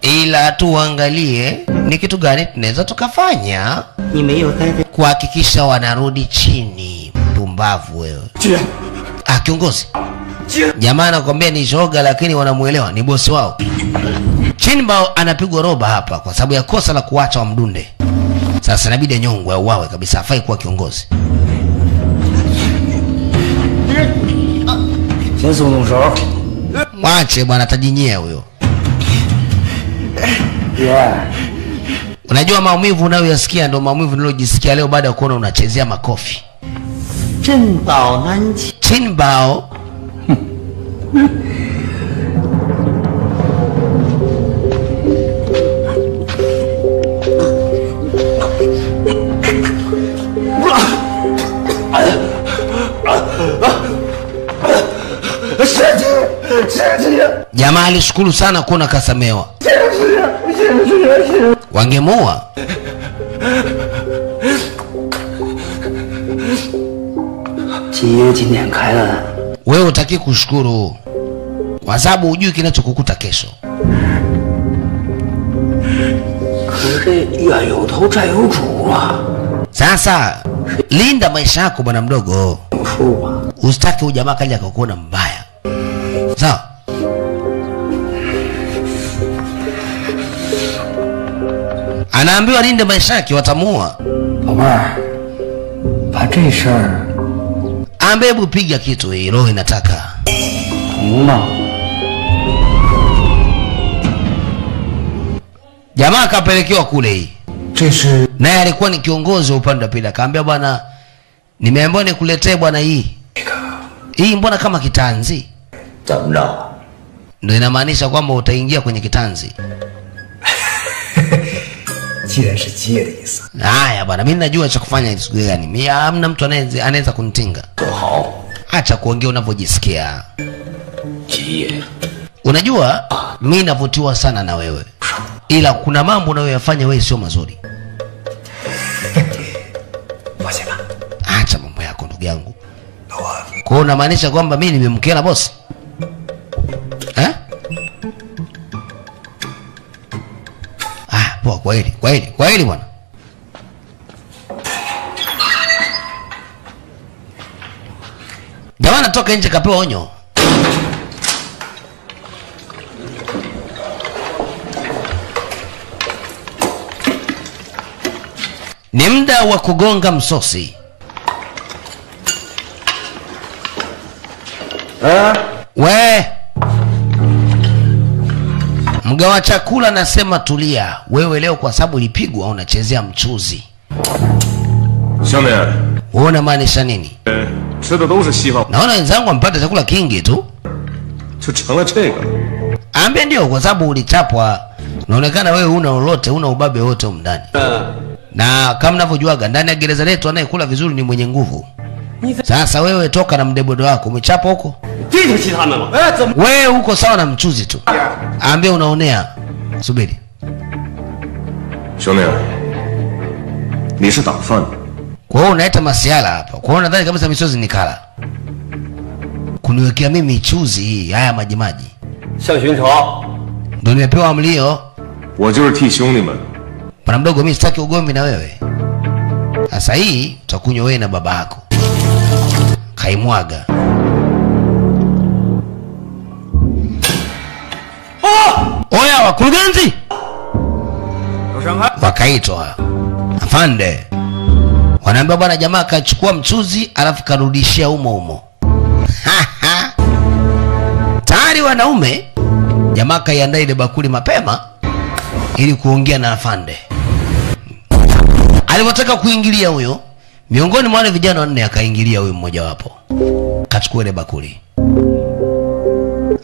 Ila tuangalie ni kitu gani tunaweza tukafanya kuhakikisha wanarudi chini. Mpumbavu wewe. Kiongozi. Jamaa anakuambia ni shoga lakini wanamuelewa, ni bosi wao. Chinbao anapigwa roba hapa kwa sababu ya kosa la kuacha wamdunde. Sasa inabidi nyongwe au wawe kabisa, hafai kuwa kiongozi. Mwache bwana atajinyea huyo. Unajua maumivu unayoyasikia ndio maumivu nilojisikia leo baada ya kuona unachezea makofi. Chinbao. Jamaa alishukuru sana kuona kasamewa. Wangemoa. Wewe utaki kushukuru kwa sababu hujui kinachokukuta kesho. Sasa linda maisha yako bwana mdogo. Usitaki ujamaa kaja akakuona mbaya. Sawa? anaambiwa linde maisha yake, watamuua. 宝贝儿，把这事儿 ambaye hebu piga kitu hii, roho inataka. 红吗？ Jamaa akapelekewa kule hii. Naye alikuwa ni kiongozi wa upande wa pili. Akaambia bwana, nimeambiwa nikuletee bwana hii. Hii mbona kama kitanzi? Ndio inamaanisha kwamba utaingia kwenye kitanzi. 既然是接的意思。 Haya bwana, mimi najua cha kufanya siku gani. Mimi hamna mtu anaweza kunitinga. Acha kuongea unavyojisikia. Unajua mimi navutiwa sana na wewe. Ila kuna mambo unayoyafanya wewe sio mazuri. Acha mambo yako ndugu yangu. Kwa hiyo unamaanisha kwamba mimi nimemkera boss? Eh? Poa, kwa hili bwana. Jamaa anatoka nje kapewa onyo. Ni muda wa kugonga msosi. We mgawa chakula nasema tulia. Wewe leo kwa sababu ulipigwa unachezea mchuzi. 兄弟， wewe unamaanisha nini? 吃的都是西方， naona wenzangu wamepata chakula kingi tu. 就成了这个。 Ambia ndio kwa sababu ulichapwa. Unaonekana wewe una lolote, una ubabe wote huko ndani. Na kama mnavyojuaga ndani ya gereza letu anayekula vizuri ni mwenye nguvu. Sasa wewe toka na mdebodo wako, umechapa huko? Wewe uko sawa na mchuzi tu. Ambia unaonea. Subiri. 兄弟，你是打饭的。 Kwa hiyo unaita masiala hapa. Kwa hiyo nadhani kabisa misozi ni kala. Kuniwekea mimi chuzi hii, haya maji maji. 向巡朝 ndio nimepewa amlio. 我就是替兄弟们。 Bwana mdogo, mimi sitaki ugomvi na wewe. Sasa hii utakunywa wewe na baba yako. Kaimwaga. Oya wakurugenzi. Wakaitwa. Afande. Wanaambia bwana jamaa kachukua mchuzi alafu karudishia umo. Tayari wanaume. Jamaa kaiandaa ile bakuli mapema ili kuongea na afande. Alipotaka kuingilia huyo, miongoni mwa wale vijana wanne akaingilia huyo mmoja wapo. Kachukua ile bakuli.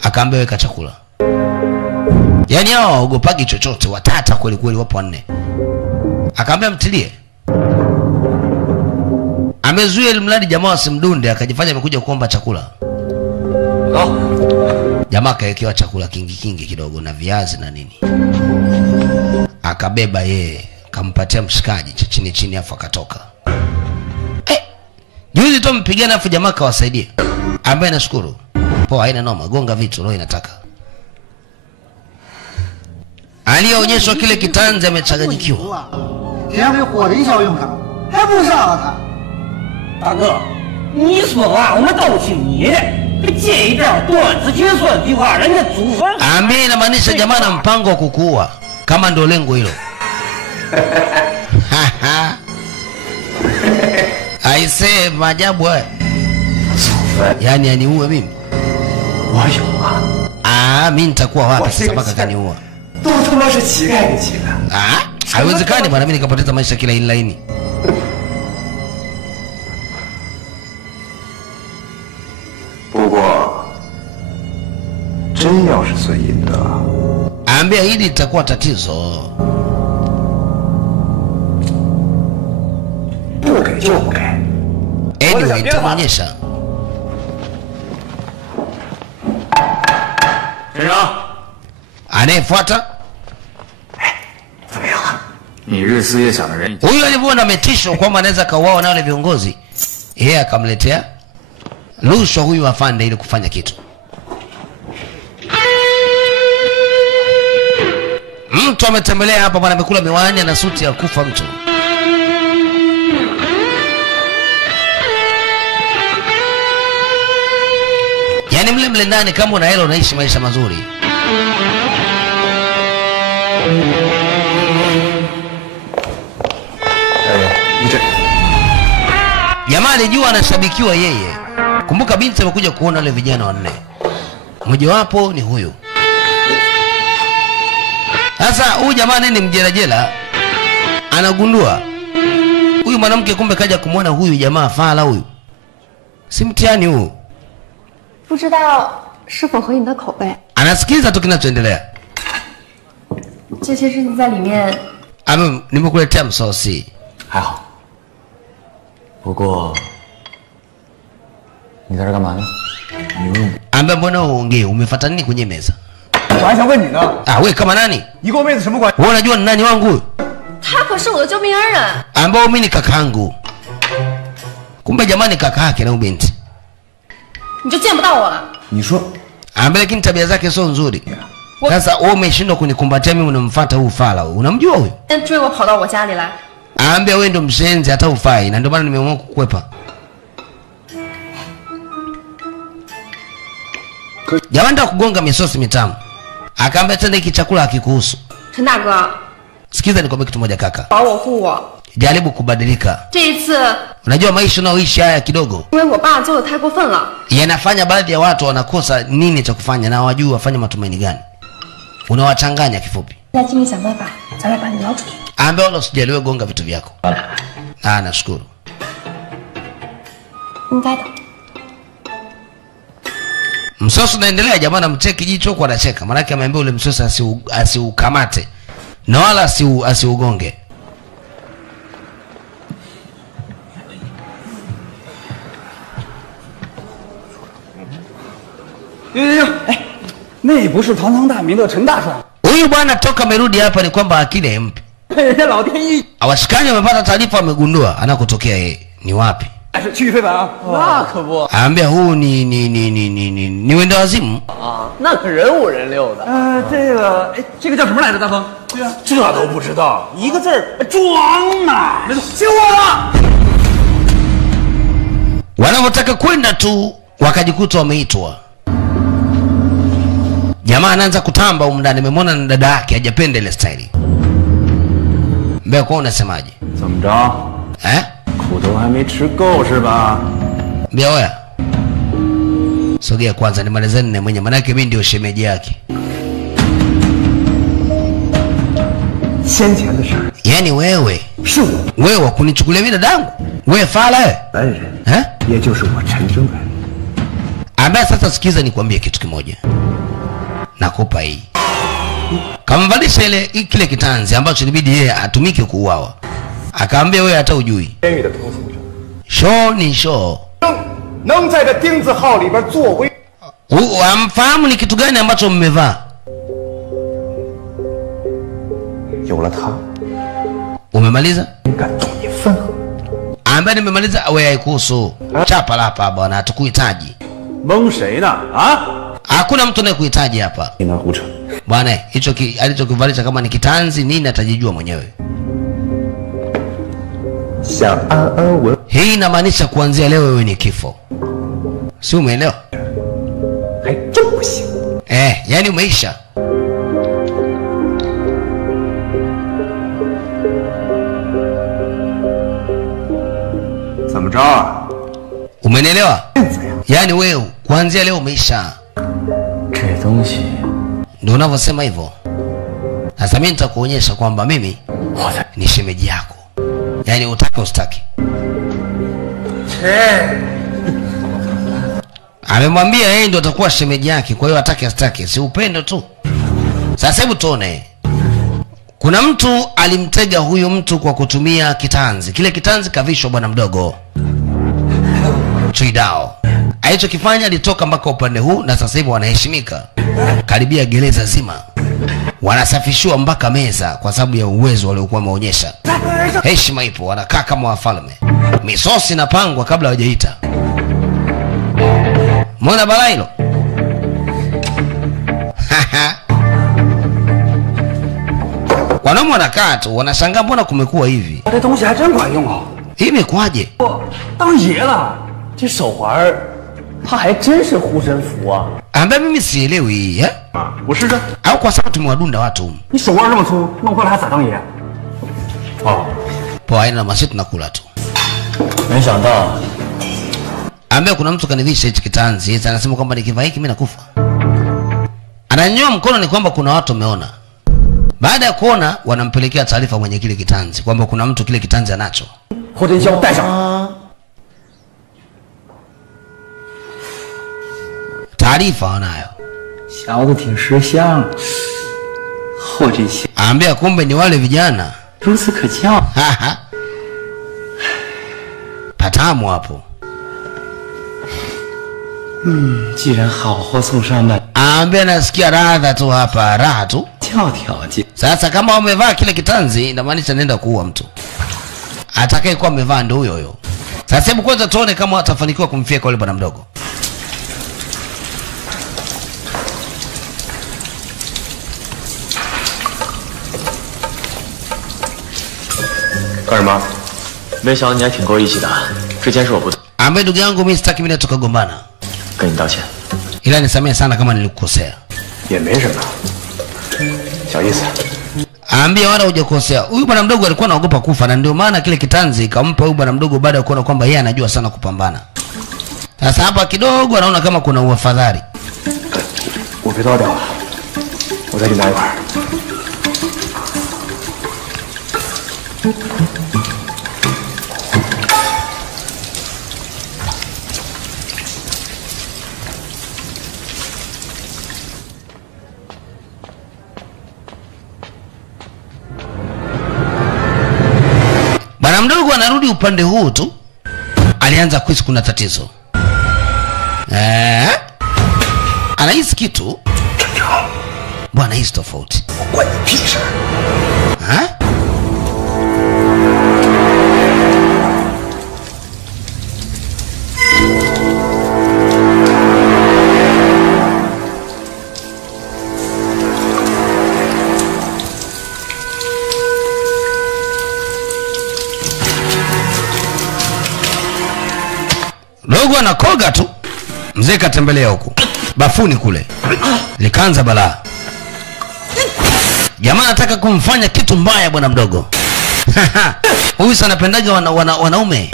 Akaambia weka chakula. Yaani hao waogopagi chochote, watata kweli kweli wapo wanne. Akaambia mtilie. Amezuia ile mradi jamaa wasimdunde, akajifanya amekuja kuomba chakula. Jamaa kaekewa chakula kingi kidogo na viazi na nini. Akabeba yeye, kampatia mshikaji cha chini afu akatoka. Juzi tu mpigana afu jamaa kawasaidia. Ambaye nashukuru. Poa, haina noma, gonga vitu roho inataka. Aliyeonyeshwa kile kitanzi amechanganyikiwa. 这样对火的效用上还不杀了他。 大哥，你说话我们都听你的，这一点断子绝孙的话，人家祖坟。 Ambaye inamaanisha jamaa na mpango wa kukuua kama ndio lengo hilo. Aise maajabu haya. Yaani aniue mimi. Wayo. Mimi nitakuwa wapi sasa mpaka kaniua? 都他妈是乞丐跟乞丐。 haiwezekani bwana mimi nikapoteza maisha kila laini. Ambia hili litakuwa tatizo. 不给就不给。 Anyway, nitaonyesha. 身上 anayefuata 怎么样啊？ 你日思夜想的人， huyu alivyoona ametishwa kwamba anaweza kauawa na wale viongozi, yeye akamletea rushwa huyu afande ili kufanya kitu. Mtu ametembelea hapa bwana, amekula miwani na suti ya kufa mtu. Yaani mle ndani kama una hela unaishi maisha mazuri. Jamaa alijua anashabikiwa yeye. Kumbuka binti amekuja kuona wale vijana wanne. Mmojawapo ni huyu. Sasa huyu jamaa ni mjerajela. Anagundua huyu mwanamke kumbe kaja kumwona huyu jamaa fala huyu. Si mtihani huu. 不知道是否合你的口味？ Anasikiza tu kinachoendelea. 这些事情在里面。 nimekuletea msosi. 还好。不过，你在这干嘛呢？你问我。mbona uongee? Umefuata nini kwenye meza? 我还想问你呢。wewe kama nani? 你跟我妹子什么关系？ wewe unajua ni nani wangu? 他可是我的救命恩人。 ambao mimi ni kakangu. Kumbe jamani kaka yake na binti. 你就见不到我了。 你说。 lakini tabia zake sio nzuri. Sasa wewe umeshindwa kunikumbatia mimi unamfuata huyu fala huyu. Unamjua huyu? 追我跑到我家里来。 wewe ndo mshenzi hata ufai na ndio maana nimeamua kukwepa. Jamani ndio kugonga misosi mitamu. Akaambia tena hiki chakula hakikuhusu. 陈大哥， Sikiza nikwambie kitu moja kaka. 保我护我。 Jaribu kubadilika. 这一次， Unajua maisha unaoishi haya kidogo. 因为我爸做的太过分了。 Yanafanya baadhi ya watu wanakosa nini cha kufanya na hawajui wafanye matumaini gani. Unawachanganya kifupi. 现在尽力想办法，咱俩把你捞出去。 Ambao usijaliwe gonga vitu vyako. Nashukuru. 应该的。 Msosi unaendelea jamaa na mcheki jicho kwa anacheka. Maana yake ameambia ule msosi asiukamate. Na wala asiugonge.哎，那不是堂堂大名的陈大帅。 Huyu bwana toka amerudi hapa ni kwamba akili haimpi. 被人家老天一 Awashikani wamepata taarifa wamegundua anakotokea yeye ni wapi. 是去非凡啊，那可不。 Aambia huu ni wenda wazimu. 啊，那可人五人六的。这个叫什么来着，大风？对呀，这都不知道，一个字儿装嘛。没错，就我了。 Wanapotaka kwenda tu wakajikuta wameitwa. Jamaa anaanza kutamba umndani, nimemwona na dada yake hajapenda ile style. Mbona kwa unasemaje? 怎么着？苦头还没吃够是吧？ Mbia oya. Sogea kwanza nimalizane na mwenye maana yake mimi ndio shemeji yake. 先前的事儿， yani wewe 是我， wewe kunichukulia mimi dadangu, wewe fala wewe. 男人，也就是我陈征文。 Ambaye sasa sikiza nikwambie kitu kimoja. Nakupa hii. Kamvalisha ile kile kitanzi ambacho ilibidi yeye atumike kuuawa. Akaambia wewe hata ujui. 监狱的屠夫者 show ni show. 能在这钉子号里边作为， Amfahamu ni kitu gani ambacho mmevaa? 有了他， Umemaliza? 敢动你分毫。 Ambaye nimemaliza wewe haikuhusu. Chapa hapa bwana, hatukuhitaji. 蒙谁呢？啊？ Hakuna mtu anayekuhitaji hapa. 你能胡扯？ Bwana, hicho alichokivalisha kama ni kitanzi nini atajijua mwenyewe. 想安安稳， Hii inamaanisha kuanzia leo wewe ni kifo. Si umeelewa? 还真不行。 yani umeisha.怎么着啊？ Umenielewa? Yani wewe kuanzia leo umeisha. 这东西 ndio unavyosema hivyo. Sasa mimi nitakuonyesha kwamba mimi ni shemeji yako. Yani utake ustaki. Amemwambia yeye ndio atakuwa shemeji yake, kwa hiyo atake astaki, si upendo tu. Sasa hebu tuone. Kuna mtu alimtega huyu mtu kwa kutumia kitanzi. Kile kitanzi kavishwa bwana mdogo Chuidao. Alichokifanya alitoka mpaka upande huu na sasa hivi wanaheshimika. Karibia gereza zima. Wanasafishiwa mpaka meza kwa sababu ya uwezo waliokuwa wameonyesha. Heshima ipo, wanakaa kama wafalme. Misosi inapangwa kabla hawajaita. Mbona balaa hilo? Wanaume wanakaa tu, wanashangaa mbona kumekuwa hivi. 这东西还真管用啊！ Hii imekwaje? 当爷了， 这手环它还真是护身符啊！ Ambaye mimi sielewi hii, eh? 我试试。 Au kwa sababu tumewadunda watu. 你手腕这么粗，弄坏了还咋当爷？哦， Poa, haina masitu tunakula tu. 没想到 Ambaye kuna mtu kanivisha hichi kitanzi, yeye anasema kwamba nikivaa hiki mimi nakufa. Ananyoa mkono ni kwamba kuna watu wameona. Baada ya kuona wanampelekea taarifa mwenye kile kitanzi kwamba kuna mtu kile kitanzi anacho. 后天胶带上。 Taarifa wanayo. 小子挺识相，后这些 Ambia kumbe ni wale vijana. 如此可教。 Patamu hapo. 既然好货送上门， Ambia nasikia radha tu hapa, raha tu. 跳条件。 Sasa kama umevaa kile kitanzi inamaanisha nenda kuua mtu. Atakaye kuwa amevaa ndio huyo huyo. Sasa hebu kwanza tuone kama atafanikiwa kumfieka yule bwana mdogo. 干什么？没想到你还挺够义气的，之前是我不对。 Ambaye ndugu yangu mimi sitaki mimi tukagombana. 跟你道歉。 Ila nisamehe sana kama nilikukosea. 也没什么，小意思。 Ambia wala hujakosea. Huyu bwana mdogo alikuwa anaogopa kufa na ndio maana kile kitanzi kampa huyu bwana mdogo baada ya kuona kwamba yeye anajua sana kupambana. Sasa hapa kidogo anaona kama kuna uafadhali. 我被倒掉了，我再去拿一块。 Bwana mdogo anarudi upande huu tu. Alianza kuhisi kuna tatizo. Anahisi kitu. Bwana hisi tofauti. 关你屁事。 Dogo anakoga tu. Mzee katembelea huku. Bafuni kule. Likaanza balaa. Jamaa anataka kumfanya kitu mbaya bwana mdogo. Huyu sana anapendaga wanaume.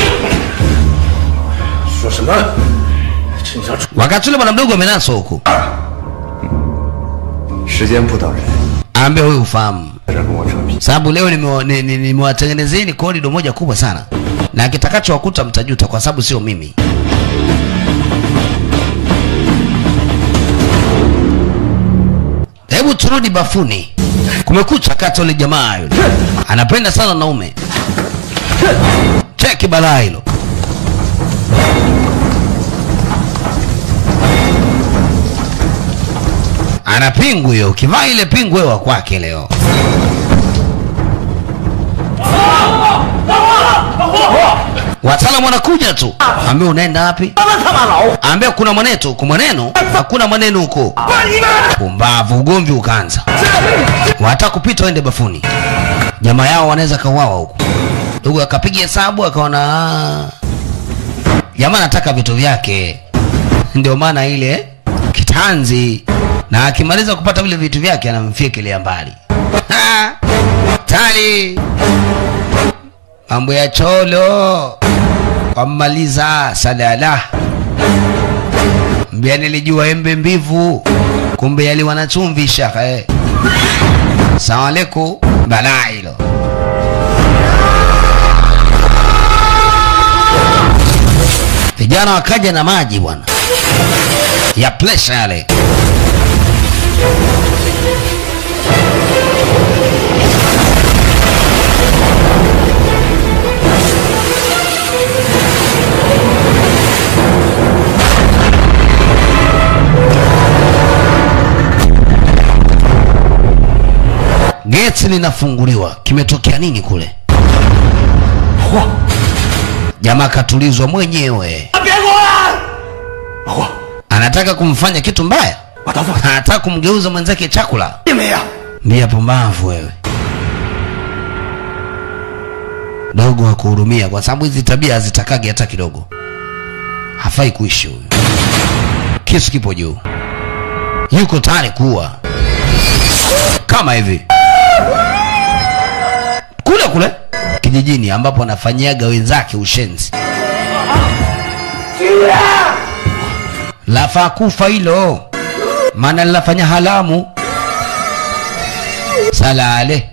Wakati ule bwana mdogo amenaswa huku. 时间不等人。 Ambe huyu ufahamu. Sababu leo nimewatengenezeni korido moja kubwa sana. Na kitakacho wakuta mtajuta kwa sababu sio mimi. Hebu turudi bafuni. Kumekucha kati yule jamaa yule. Anapenda sana naume. Cheki balaa hilo. Ana pingu hiyo. Ukivaa ile pingu wewe kwake leo. Wataalamu wanakuja tu. Ambia unaenda wapi? Ambia kuna mwanetu, kumwaneno, hakuna maneno huko. Pumbavu, ugomvi ukaanza. Wataka kupita waende bafuni. Jamaa yao wanaweza kauawa huko. Ndugu akapiga hesabu akaona jamaa anataka vitu vyake. Ndio maana ile kitanzi na akimaliza kupata vile vitu vyake anamfiekelea mbali. Tali. Mambo ya cholo. Wamaliza sadala. Mbia nilijua embe mbivu. Kumbe yali wanachumvi shaka. Salamu alaikum. Balaa hilo. Vijana wakaja na maji bwana. Ya plesha yale. Geti linafunguliwa. Kimetokea nini kule? Jamaa katulizwa mwenyewe. Anataka kumfanya kitu mbaya. Anataka kumgeuza mwenzake chakula. Mbia pumbavu wewe. Dogo hakuhurumia kwa sababu hizi tabia hazitakagi hata kidogo. Hafai kuishi huyu. Kisu kipo juu. Yuko tayari kuua. Kama hivi. Kule kijijini ambapo anafanyiaga wenzake ushenzi. Lafaa kufa hilo, maana linafanya halamu. Salale.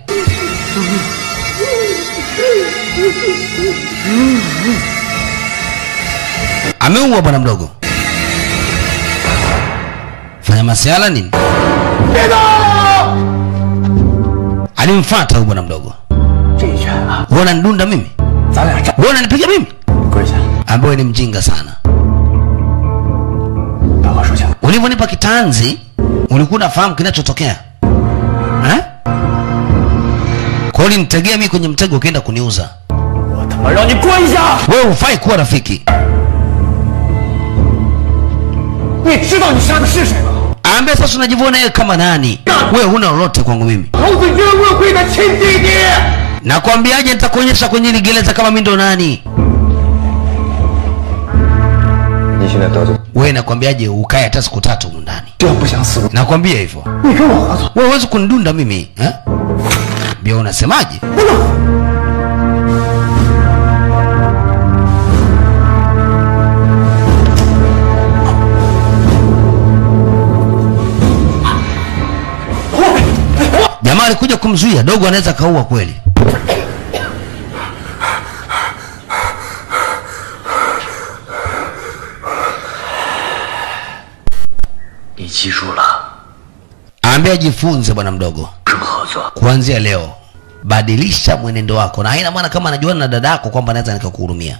Ameua bwana mdogo. Fanya masiala nini? Alimfuata huyu bwana mdogo. Uona ndunda mimi? Uona nipiga mimi? Ambaye ni mjinga sana. Ulivyonipa kitanzi, ulikuwa unafahamu kinachotokea? Eh? Kwa hiyo nitegea mimi kwenye mtego ukaenda kuniuza. Wewe hufai kuwa rafiki. Ambe sasa unajivuna yeye kama nani? Wewe huna lolote kwangu mimi. Nakwambiaje nitakuonyesha kwenye ile gereza kama mimi ndo nani? Wewe nakwambiaje ukae hata siku 3 huko ndani. Nakwambia hivyo. Wewe huwezi kunidunda mimi, eh? Bia unasemaje? Jamaa alikuja kumzuia, dogo anaweza kaua kweli. Ambia jifunze bwana mdogo. Kuanzia leo badilisha mwenendo wako, na haina maana kama anajuana na dada yako kwamba naweza nikakuhurumia.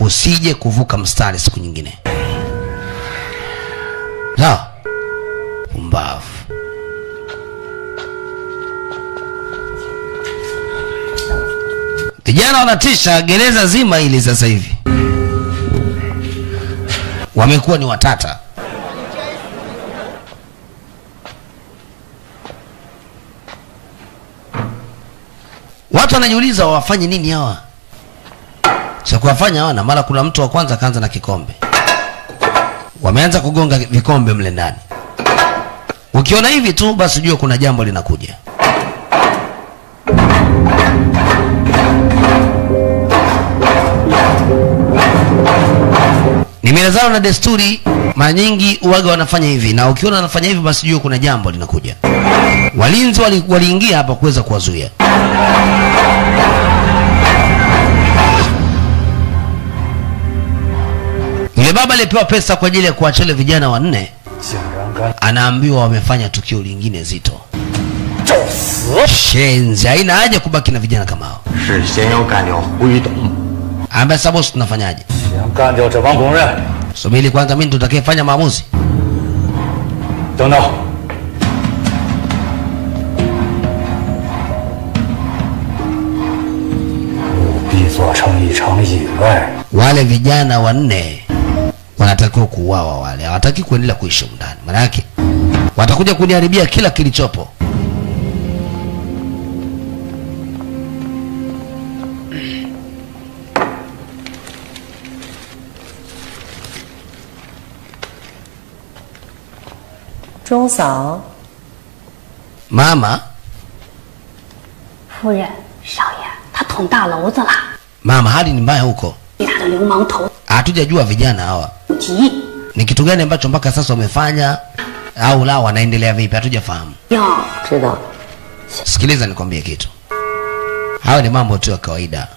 Usije kuvuka mstari siku nyingine. Sawa? Umbavu. Vijana wanatisha gereza zima hili sasa hivi. Wamekuwa ni watata. Watu wanajiuliza wafanye nini hawa? Sasa kuwafanya hawa, na mara kuna mtu wa kwanza kaanza na kikombe. Wameanza kugonga vikombe mle ndani. Ukiona hivi tu basi jua kuna jambo linakuja. Ni mila zao na desturi, mara nyingi uwaga wanafanya hivi, na ukiona wanafanya hivi basi jua kuna jambo linakuja. Walinzi waliingia hapa kuweza kuwazuia. Yule baba alipewa pesa kwa ajili ya kuachia vijana 4. Anaambiwa wamefanya tukio lingine zito. Shenzi, haina haja kubaki na vijana kama hao. Ambe sababu tunafanyaje? Subiri kwanza mimi tutakayefanya maamuzi. Wale vijana 4 wanatakiwa kuuawa, wale hawataki kuendelea kuishi ndani. Maana yake watakuja kuniharibia kila kilichopo. Zhongzao. Mama. 夫人，少爷，他捅大篓子了。 Mama, hali ni mbaya huko. 他的流氓头。 Hatujajua vijana hawa ni kitu gani ambacho mpaka sasa wamefanya au la wanaendelea vipi, hatujafahamu. Sikiliza nikwambie kitu. Hawa ni mambo tu ya kawaida.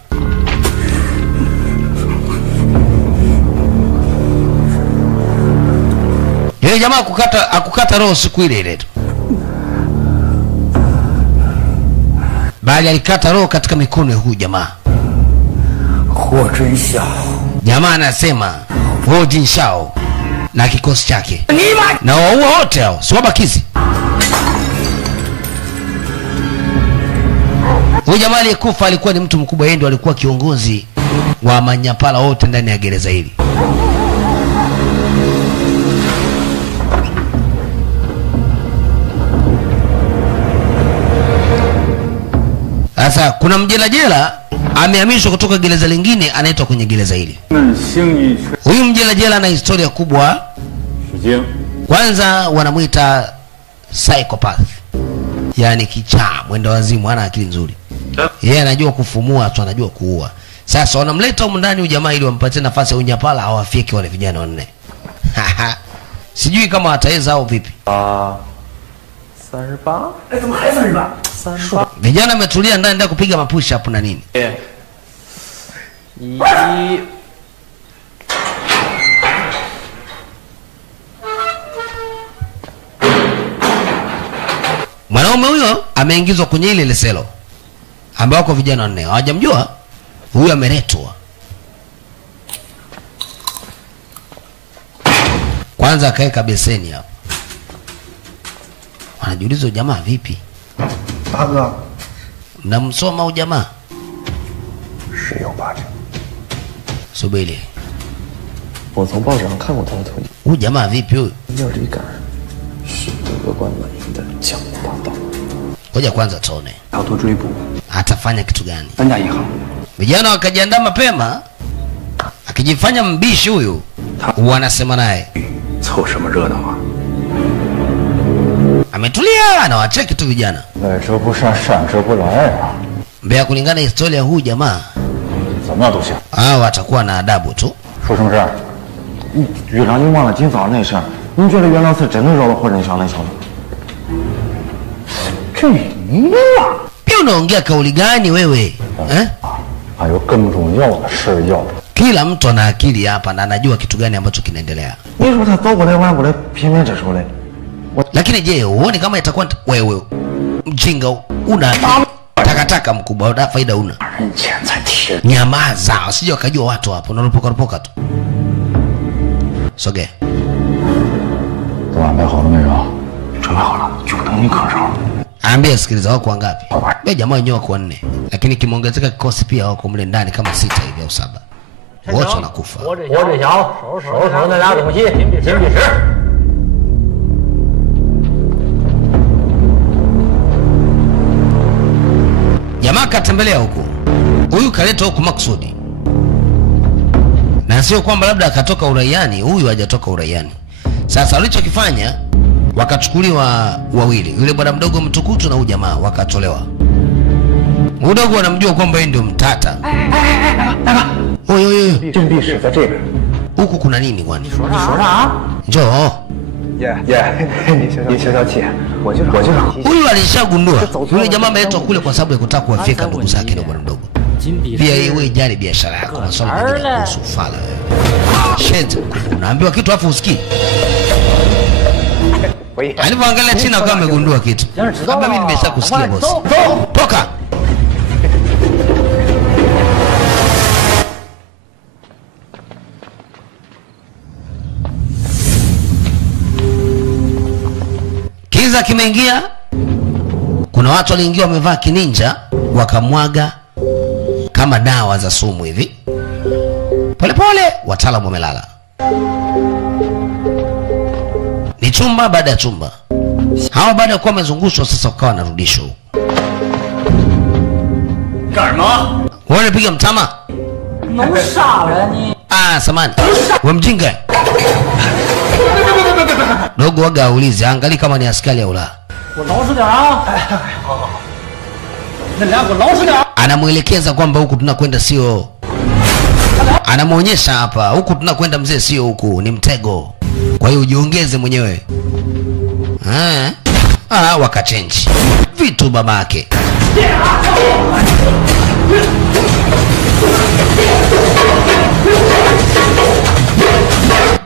Yule jamaa akukata roho siku ile ile tu. Bali alikata roho katika mikono ya huyu jamaa. Huo Jinshao. Jamaa anasema Huo Jinshao na kikosi chake na waua wote hao, siwabakizi. Huyu jamaa aliyekufa alikuwa ni mtu mkubwa, yeye ndo alikuwa kiongozi wa manyapala wote ndani ya gereza hili. Sasa kuna mjelajela amehamishwa kutoka gereza lingine anaitwa kwenye gereza hili. Huyu mjelajela ana historia kubwa. Kwanza wanamuita psychopath. Yaani kichaa, mwenda wazimu, hana akili nzuri. Yeye anajua kufumua tu, anajua kuua. Sasa wanamleta huko ndani ujamaa ili wampatie nafasi ya unyapala hawafiki wale vijana wanne. Sijui kama wataweza au vipi. 38.怎么还38？ 38。 Vijana wametulia ndani ndio kupiga mapush up na nini. Mwanaume huyo ameingizwa kwenye ile leselo ambao wako vijana wanne. Hawajamjua huyo ameletwa. Kwanza akaeka beseni hapo. Wanajiuliza jamaa vipi? 大哥， Mnamsoma ujamaa? 十有八九。 Subiri. 我从报纸上看过他的腿。 Huyu jamaa vipi huyu? 料理感是恶贯满盈的江湖大盗。 Ngoja kwanza tuone. 要多追捕， Atafanya kitu gani? 三家银行。 Vijana wakajiandaa mapema. Akijifanya mbishi huyu. Wanasema naye. 凑什么热闹啊？ Ametulia anawacheki tu vijana. 来者不善，善者不来啊！ Mbea kulingana historia huyu jamaa. 怎么样都行。 Watakuwa na adabu tu. 说什么事？ 局长，你忘了今早那事儿？您觉得袁老四真能饶了活人小那小子？ 这你呀， Pia unaongea kauli gani wewe? Eh? 还有更重要的事要。 Kila mtu ana akili hapa na anajua kitu gani ambacho kinaendelea. 你说他走过来弯过来，偏偏这时候来。 Lakini je, uone kama itakuwa wewe mjinga una takataka mkubwa una faida una. Nyamaza, usije wakajua watu hapo unalopoka tu. Sogea. 都安排好了没有？ 准备好了，就等你吭声。 Ambia sikiliza wako wangapi? Wewe jamaa wenyewe wako 4. Lakini kimeongezeka kikosi pia wako mle ndani kama 6 hivi au 7. Wote wanakufa. 我这小手上那俩东西，金币石。 Jamaa katembelea huku. Huyu kaleta huku maksudi. Na sio kwamba labda akatoka uraiani, huyu hajatoka uraiani. Sasa walichokifanya wakachukuliwa wawili. Yule bwana mdogo mtukutu na huyu jamaa wakatolewa. Mdogo anamjua kwamba yeye ndio mtata. Oyo. 金币石在这边。 Huku kuna nini kwani? 说啥？ Njoo. 你消消气，我就是。 Huyu alishagundua. Yule jamaa ameletwa kule kwa sababu ya kutaka kuwafika ndugu zake na bwana mdogo. Pia yeye jali biashara yako, masuala mengine kuhusu ufala wewe. Shenzi, unaambiwa kitu afu usikii. Alipoangalia chini kama amegundua kitu. Kama mimi nimeshakusikia boss. Toka. Kiza kimeingia. Kuna watu waliingia wamevaa kininja wakamwaga kama dawa za sumu hivi. Polepole wataalamu wamelala. Ni chumba baada ya chumba. Hawa baada ya kuwa wamezungushwa sasa wakawa wanarudishwa. 干什么？ Wewe unapiga mtama? 能杀人你？ Samani. Wewe mjinga. Dogo waga aulize angalia kama ni askari au la. 我老实点啊！那俩给我老实点。 Anamuelekeza kwamba huku tunakwenda sio. Anamuonyesha hapa huku tunakwenda mzee sio huku, ni mtego. Kwa hiyo ujiongeze mwenyewe. Wakachange vitu babake.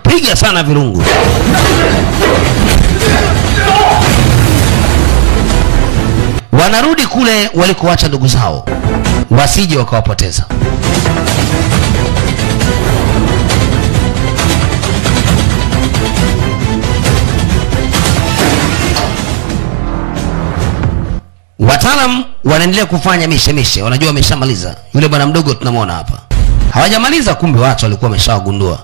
Piga sana virungu. Wanarudi kule walikoacha ndugu zao, wasije wakawapoteza. Wataalam wanaendelea kufanya mishemishe, wanajua wameshamaliza. Yule bwana mdogo tunamwona hapa. Hawajamaliza, kumbe watu walikuwa wameshawagundua.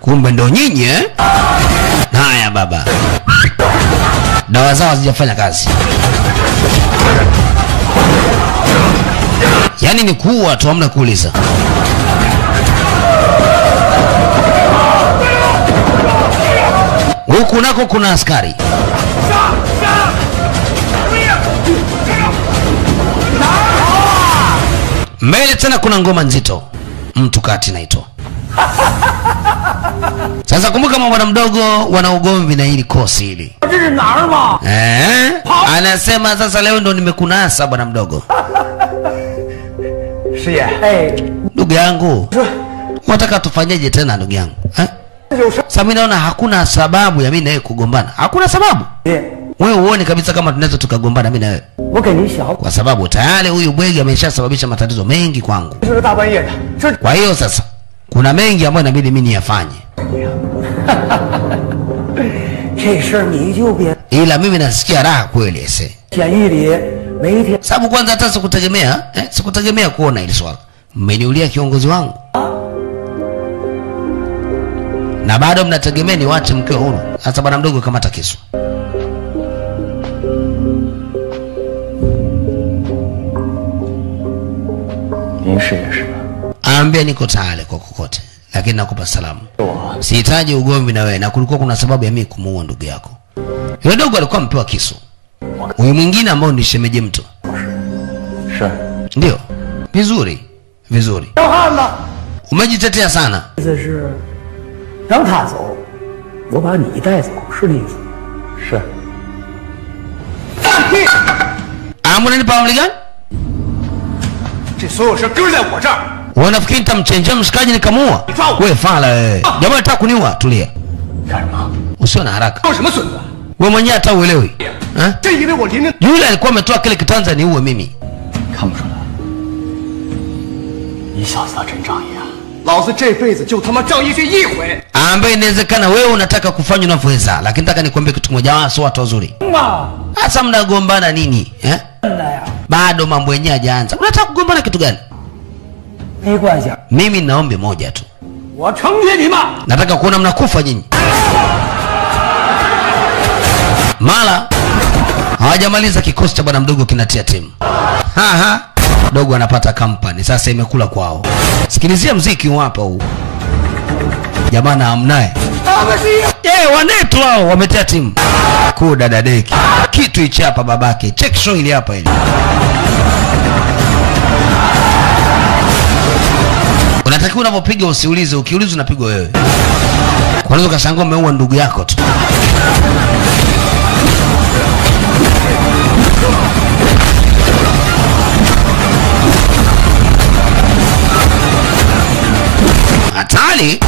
Kumbe ndo nyinyi eh? Haya baba. Dawa zao hazijafanya kazi. Yaani ni kuua tu, hamna kuuliza. Huku nako kuna askari. Mbele tena kuna ngoma nzito. Mtu kati naitwa. Sasa kumbuka bwana mdogo wana ugomvi na hili kosi hili. Anasema sasa leo ndo nimekunasa bwana mdogo. Ndugu yangu. Unataka tufanyeje tena ndugu yangu? Sasa mimi naona hakuna sababu ya mimi na wewe kugombana. Hakuna sababu. Wewe uone kabisa kama tunaweza tukagombana mimi na wewe. Kwa sababu tayari huyu bwege ameshasababisha matatizo mengi kwangu. Kwa hiyo sasa kuna mengi ambayo inabidi mimi niyafanye. Ila mimi nasikia raha kweli ese. Sababu kwanza hata sikutegemea kuona hili swala. Mmeniulia kiongozi wangu. Na bado mnategemea niwache mkiwa huru. Sasa bwana mdogo kamata kisu. Ambia niko tayari kwa kokote, lakini nakupa salamu. Sihitaji ugomvi na wewe, na kulikuwa kuna sababu ya mimi kumuua ndugu yako. Yule dogo alikuwa mpewa kisu. Huyu mwingine ambao ni shemeji mtu. Ndio. Vizuri. Umejitetea sana. Unanipa amri gani? Wanafikiri nitamchenjea mshikaji nikamuua? Wewe fala wewe. Jamaa anataka kuniua, tulia. Usio na haraka. Wewe mwenyewe hata uelewi. Yule alikuwa ametoa kile kitanza niue mimi. Ambaye inawezekana wewe unataka kufanya unavyoweza, lakini nataka nikwambie kitu kimoja, sio watu wazuri. Sasa mnagombana nini? Bado mambo yenyewe hajaanza. Unataka kugombana kitu gani? Mimi naombe moja tu. Nataka kuona mnakufa nyinyi. Mala hawajamaliza kikosi cha bwana mdogo kinatia timu. Dogo anapata kampani. Sasa imekula kwao. Sikilizia mziki hapa huu. Jamaa na amnaye. Wanetu wao wametia timu. Kuda dadeki. Kitu hichi hapa babake. Check show ili hapa ili. Unatakiwa unapopiga usiulize, ukiuliza unapigwa wewe. Kwa nini ukashangaa umeua ndugu yako tu? Hatari.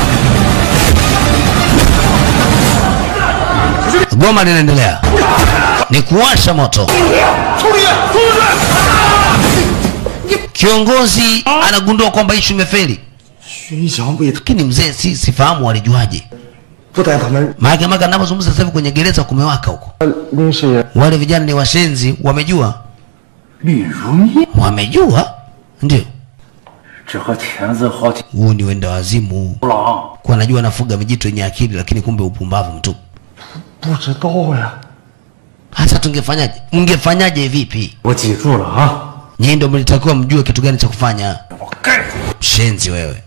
Goma linaendelea. Ni kuwasha moto. Kiongozi anagundua kwamba issue imefeli. Lakini mzee sifahamu walijuaje. Maana ninapozungumza sasa hivi kwenye gereza kumewaka huko. Wale vijana ni washenzi, wamejua. Wamejua? Ndio. Huu ni wenda wazimu. Kwa najua nafuga vijito yenye akili lakini kumbe upumbavu mtu. Hata tungefanyaje? Ungefanyaje vipi? Nyinyi ndio mlitakiwa mjue kitu gani cha kufanya. Shenzi wewe.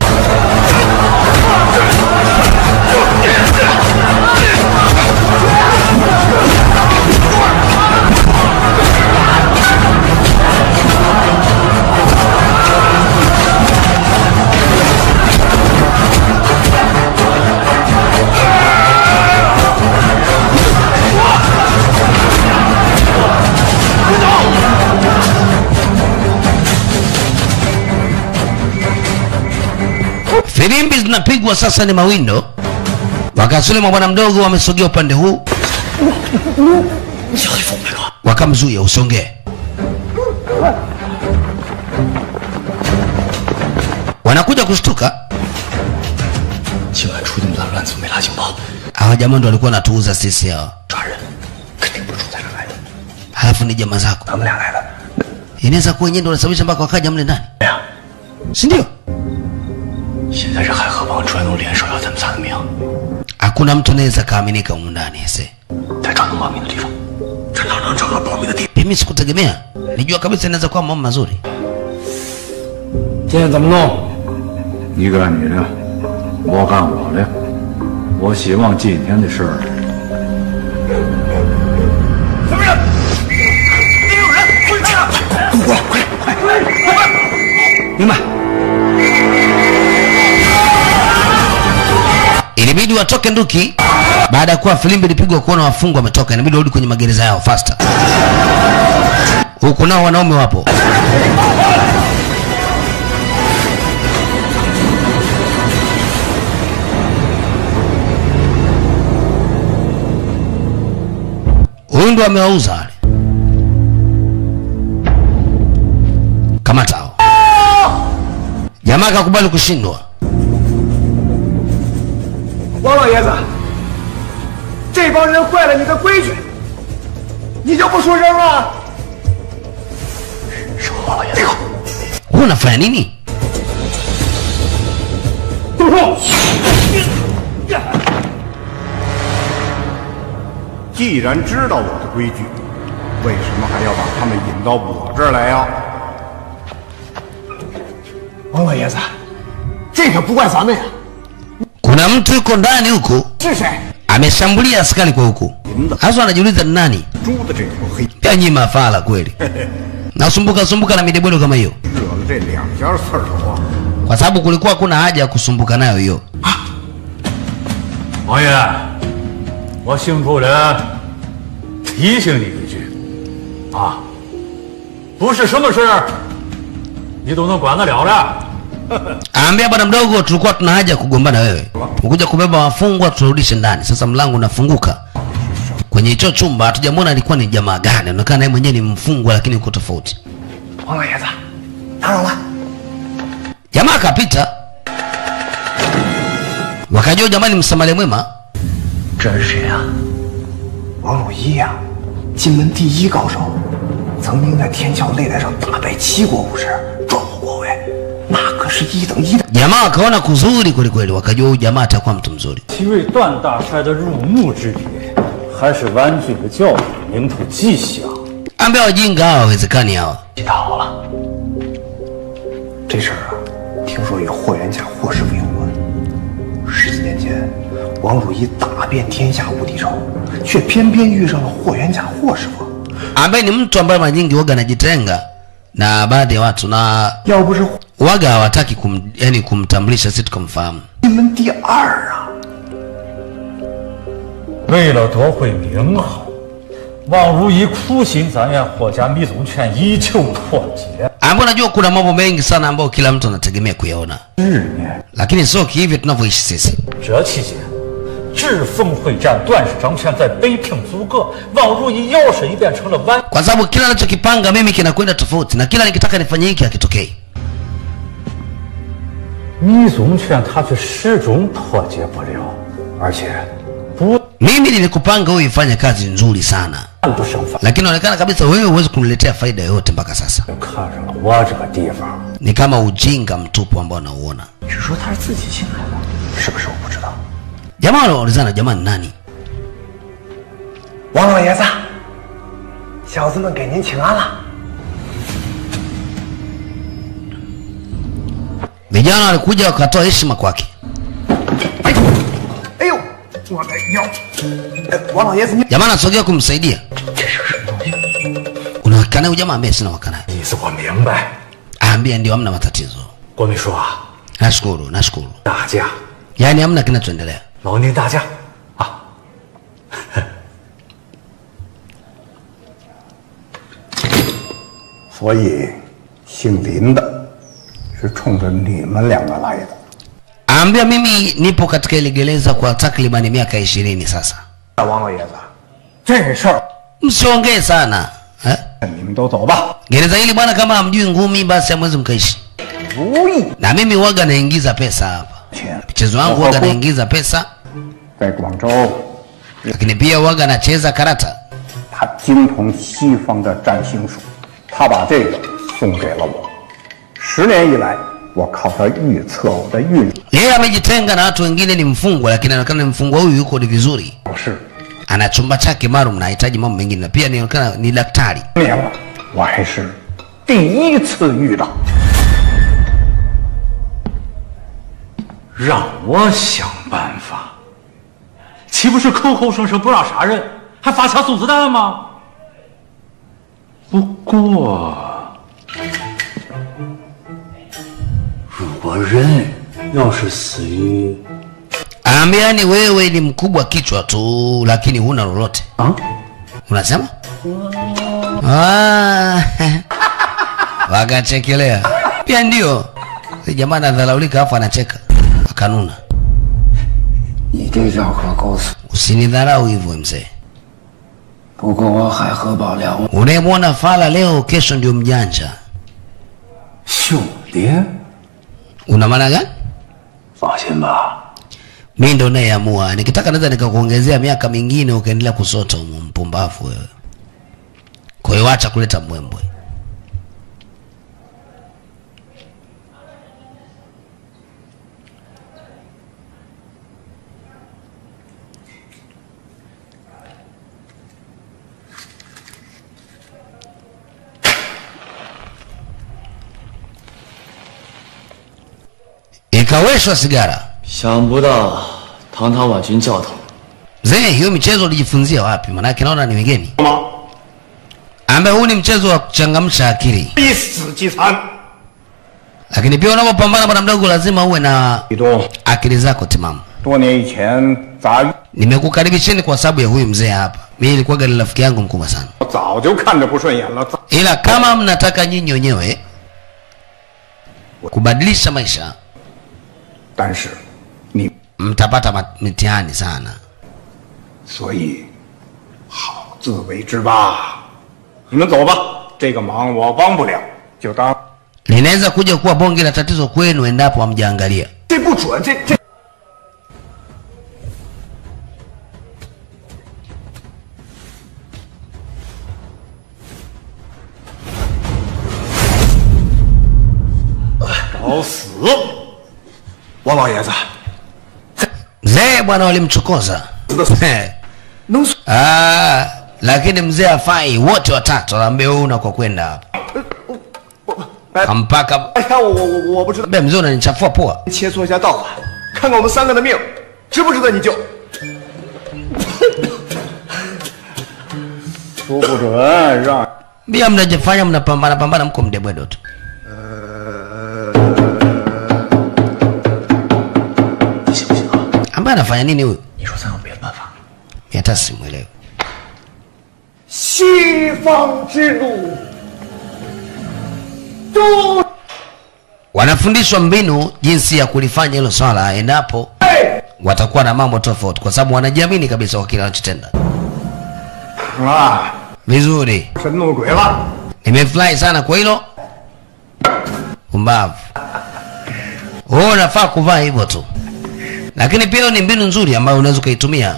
Filimbi zinapigwa sasa ni mawindo. Wakasule mwa bwana mdogo wamesogea upande huu. Wakamzuia usongee. Wanakuja kushtuka. Hawa jamaa ndio walikuwa wanatuuza sisi hawa. Halafu ni jamaa zako. Inaweza kuwa yeye ndio anasababisha mpaka wakaja mle ndani. Si ndio? Hakuna mtu anaweza kaaminika huko ndani ese. Mimi sikutegemea. Nijua kabisa inaweza kuwa mambo mazuri. 明白。 Ilibidi watoke nduki baada ya kuwa filimbi ilipigwa kuona wafungwa wametoka, inabidi warudi kwenye magereza yao faster. Huku nao wanaume wapo. Huyu ndo amewauza wale. Kamata hao. Jamaa kakubali kushindwa. 王老爷子，这帮人坏了你的规矩，你就不出声了？是王老爷子。Unafanya nini? 住手！既然知道我的规矩，为什么还要把他们引到我这儿来呀？王老爷子，这可不怪咱们呀。 Kuna mtu yuko ndani huku ameshambulia askari kwa huku. Hasa anajiuliza ni nani? Pia nyinyi mafala kweli. Nasumbuka na midebolo kama hiyo. Kwa sababu kulikuwa kuna haja ya kusumbuka nayo hiyo. 王爷，我姓朱人提醒你一句，啊，不是什么事你都能管得了的。 Ambia bwana mdogo, tulikuwa tuna haja kugombana wewe. Ukuja kubeba wafungwa turudishe ndani. Sasa mlango unafunguka. Kwenye hicho chumba hatujamwona alikuwa ni jamaa gani. Inaonekana yeye mwenyewe ni mfungwa lakini uko tofauti. 王老爷子，打扰了。 Jamaa akapita. Wakajua jamani msamaria mwema. 这是谁啊？王鲁一呀，金门第一高手，曾经在天桥擂台上大败7国武士，壮获国威。 那可是1等1的。 Jamaa wakaona kuzuri kweli kweli, wakajua huyu jamaa atakuwa mtu mzuri. 其为段大帅的入幕之笔，还是婉君的教育名图迹象。Ambia wajinga hawa hawezekani hawa. 记好了，这事儿啊，听说与霍元甲、霍师傅有关。10几年前，王鲁一打遍天下无敌手，却偏偏遇上了霍元甲、霍师傅。 Ambaye ni mtu ambaye mara nyingi waga anajitenga na baadhi ya watu na waga hawataki kumtambulisha sisi tukamfahamu. 金门第2啊！为了夺回名号，王如意苦心钻研霍家密宗拳，以求破解。 Ambapo najua kuna mambo mengi sana ambayo kila mtu anategemea kuyaona. Lakini sio hivyo tunavyoishi sisi. 这期间，智凤会战段氏掌权在北平阻隔，王如意摇身一变成了完。 Kwa sababu kila anachokipanga mimi kinakwenda tofauti na kila nikitaka nifanye hiki hakitokei. 密宗拳他却始终破解不了，而且不。 Mimi nilikupanga wewe ifanye kazi nzuri sana. Lakini inaonekana kabisa wewe huwezi kuniletea faida yoyote mpaka sasa. Ni kama ujinga mtupu ambao nauona. 只说他是自己进来的，是不是我不知道。 Jamaa wanaulizana jamaa ni nani? 王老爷子，小子们给您请安了。 Vijana walikuja wakatoa heshima kwake. 哎呦，我的腰！王老爷子，你 Jamaa anasogea kumsaidia. 这是什么东西？ Unaonekana huyu jamaa ambaye sina wakana. 意思我明白。 Ambia ndio hamna matatizo. 国民说啊， Nashukuru, nashukuru. 大家， Yaani hamna kinachoendelea. 劳您大驾啊。所以，姓林的是冲着你们2个来的。 Ambia mimi nipo katika ile gereza kwa takribani miaka 20 sasa. 王老爷子，这事儿 msiongee sana. 你们都走吧。 Gereza hili bwana kama hamjui ngumi basi hamwezi mkaishi. Na mimi waga naingiza pesa hapa. Mchezo wangu waga naingiza pesa. 在广州， Lakini pia waga nacheza karata. 他精通西方的占星术，他把这个送给了我。10年以来，我靠他预测我的运。 Yeye amejitenga na watu wengine ni mfungwa, lakini anaonekana mfungwa huyu yuko ni vizuri. Ana chumba chake maalum na anahitaji mambo mengine, na pia anaonekana ni daktari. 我还是第1次遇到。 让我想办法，岂不是口口声声不让杀人，还发枪送子弹吗？不过，我人要是死于 Ambiani wewe ni mkubwa kichwa tu lakini huna lolote. Unasema? Wakachekelea. Pia ndio. Si jamaa anadhalaulika afa anacheka. Akanuna. Usinidharau hivyo mzee. Unayemwona fala leo kesho ndio mjanja. Una maana gani? Mimi ndo nayeamua. Nikitaka naweza nikakuongezea miaka mingine ukaendelea kusota mpumbavu wewe. Kwa hiyo acha kuleta mbwembwe. Ikaweshwa sigara. 想不到堂堂婉君教头 Zee, hiyo michezo ulijifunzia wapi? Maana yake naona ni migeni. Ambaye huu ni mchezo wa kuchangamsha akili. Lakini pia unapopambana bwana mdogo lazima uwe na akili zako timamu. Nimekukaribisheni kwa sababu ya huyu mzee hapa. Mimi nilikuwa gani rafiki yangu mkubwa sana. Ila kama mnataka nyinyi wenyewe kubadilisha maisha, mtapata mitihani sana. 所以好自为之吧。你们走吧，这个忙我帮不了，就当 linaweza kuja kuwa bonge la tatizo kwenu endapo hamjaangalia. 这不准，这 找死！王老爷子， Mzee bwana walimchokoza. Lakini mzee afai wote watatu anaambia wewe unako kwenda hapa. Kampaka. 哎呀，我不知道。 Be mzee unanichafua poa. 切磋一下道法，看看我们三个的命值不值得你救。说不准让。 Bia mnajifanya mnapambana mko mdebwedo tu. Ambaye anafanya nini huyu? 你说咱有别的办法？ Hata simuelewi. 西方之路都 Wanafundishwa mbinu jinsi ya kulifanya hilo swala endapo watakuwa na mambo tofauti kwa sababu wanajiamini kabisa kwa kile wanachotenda. Vizuri. Nimefurahi sana kwa hilo. Umbavu. Unafaa kuvaa hivyo tu. Lakini pia ni mbinu nzuri ambayo unaweza kuitumia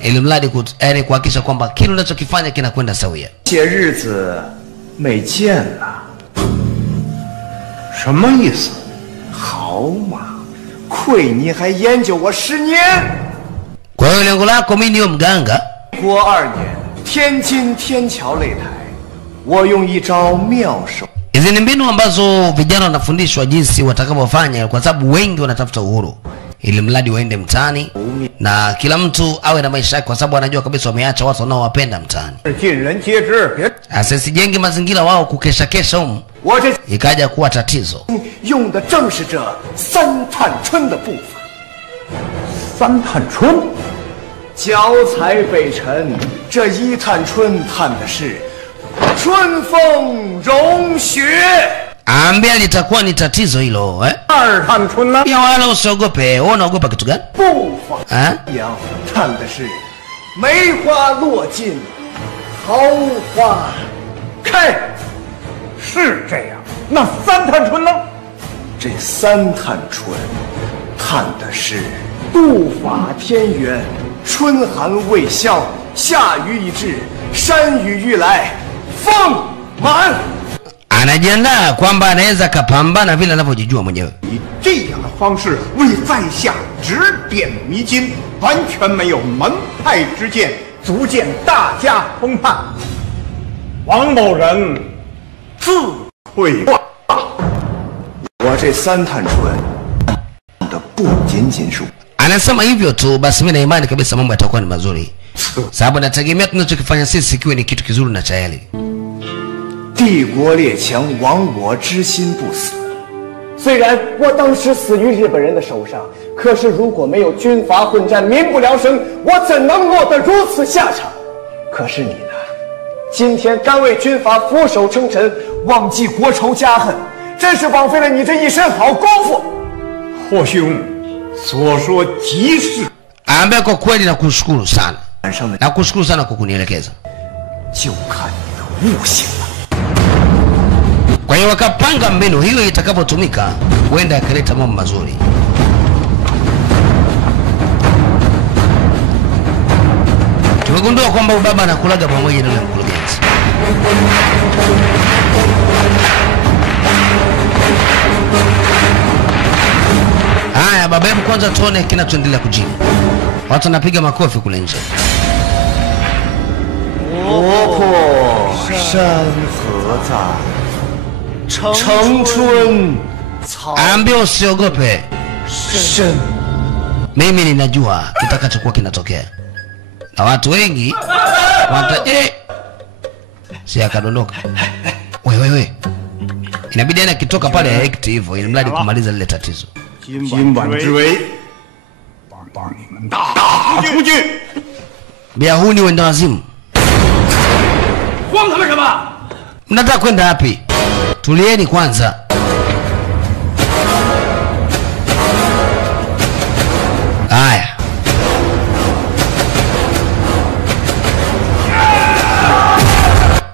ili mradi kuhakikisha kwamba kile unachokifanya kinakwenda sawia. 些日子没见了，什么意思？好嘛，亏你还研究我10年。 Kwa hiyo lengo lako mimi niyo mganga. 国2年，天津天桥擂台，我用一招妙手。 Hizi ni mbinu ambazo vijana wanafundishwa jinsi watakavyofanya kwa sababu wengi wanatafuta uhuru. Ili mradi waende mtaani na kila mtu awe na maisha yake kwa sababu anajua kabisa wameacha watu wanaowapenda mtaani. Asisijenge mazingira wao kukesha kesha humu. Ikaja kuwa tatizo. 用的正是这三探春的步伐。三探春，脚踩北辰，这一探春探的是春风融雪。 Ambia litakuwa ni tatizo hilo, eh? 二探春呢？ Pia wala usiogope. Wewe unaogopa kitu gani? 步伐一样，探的是梅花落尽，桃花开。是这样。那三探春呢？ 这三探春，探的是度法天圆，春寒未消，夏雨已至，山雨欲来，风满。 Anajiandaa kwamba anaweza kapambana vile anavyojijua mwenyewe. 以这样的方式为在下指点迷津，完全没有门派之见，足见大家风范。王某人自愧了。我这三探春的不仅仅是 Anasema hivyo tu basi mimi na imani kabisa mambo yatakuwa ni mazuri. Sababu nategemea tunachokifanya sisi kiwe ni kitu kizuri na cha heri. 帝国列强亡我之心不死，虽然我当时死于日本人的手上，可是如果没有军阀混战，民不聊生，我怎能落得如此下场？可是你呢？今天甘为军阀俯首称臣，忘记国仇家恨，真是枉费了你这一身好功夫。霍兄所说极是。Ambaye kwa kweli nakushukuru sana. Nakushukuru sana kwa kunielekeza. 就看你的悟性了。 Kwa hiyo wakapanga mbinu hiyo itakapotumika huenda ikaleta mambo mazuri. Tumegundua kwamba baba anakulaga pamoja na mkurugenzi. Haya baba, hebu kwanza tuone kinachoendelea kujini. Watu wanapiga makofi kule nje. 国破山河在，城春草。 Ambia usiogope. 深。 Mimi ninajua kitakachokuwa kinatokea. Na watu wengi si akadondoka. Wewe. Inabidi ana kitoka pale act hivyo ili mradi kumaliza lile tatizo. 今晚之围，帮你们打出去！ Biahuni wenda wazimu. 慌他们什么？ Mnataka kwenda wapi? Tulieni kwanza. Haya.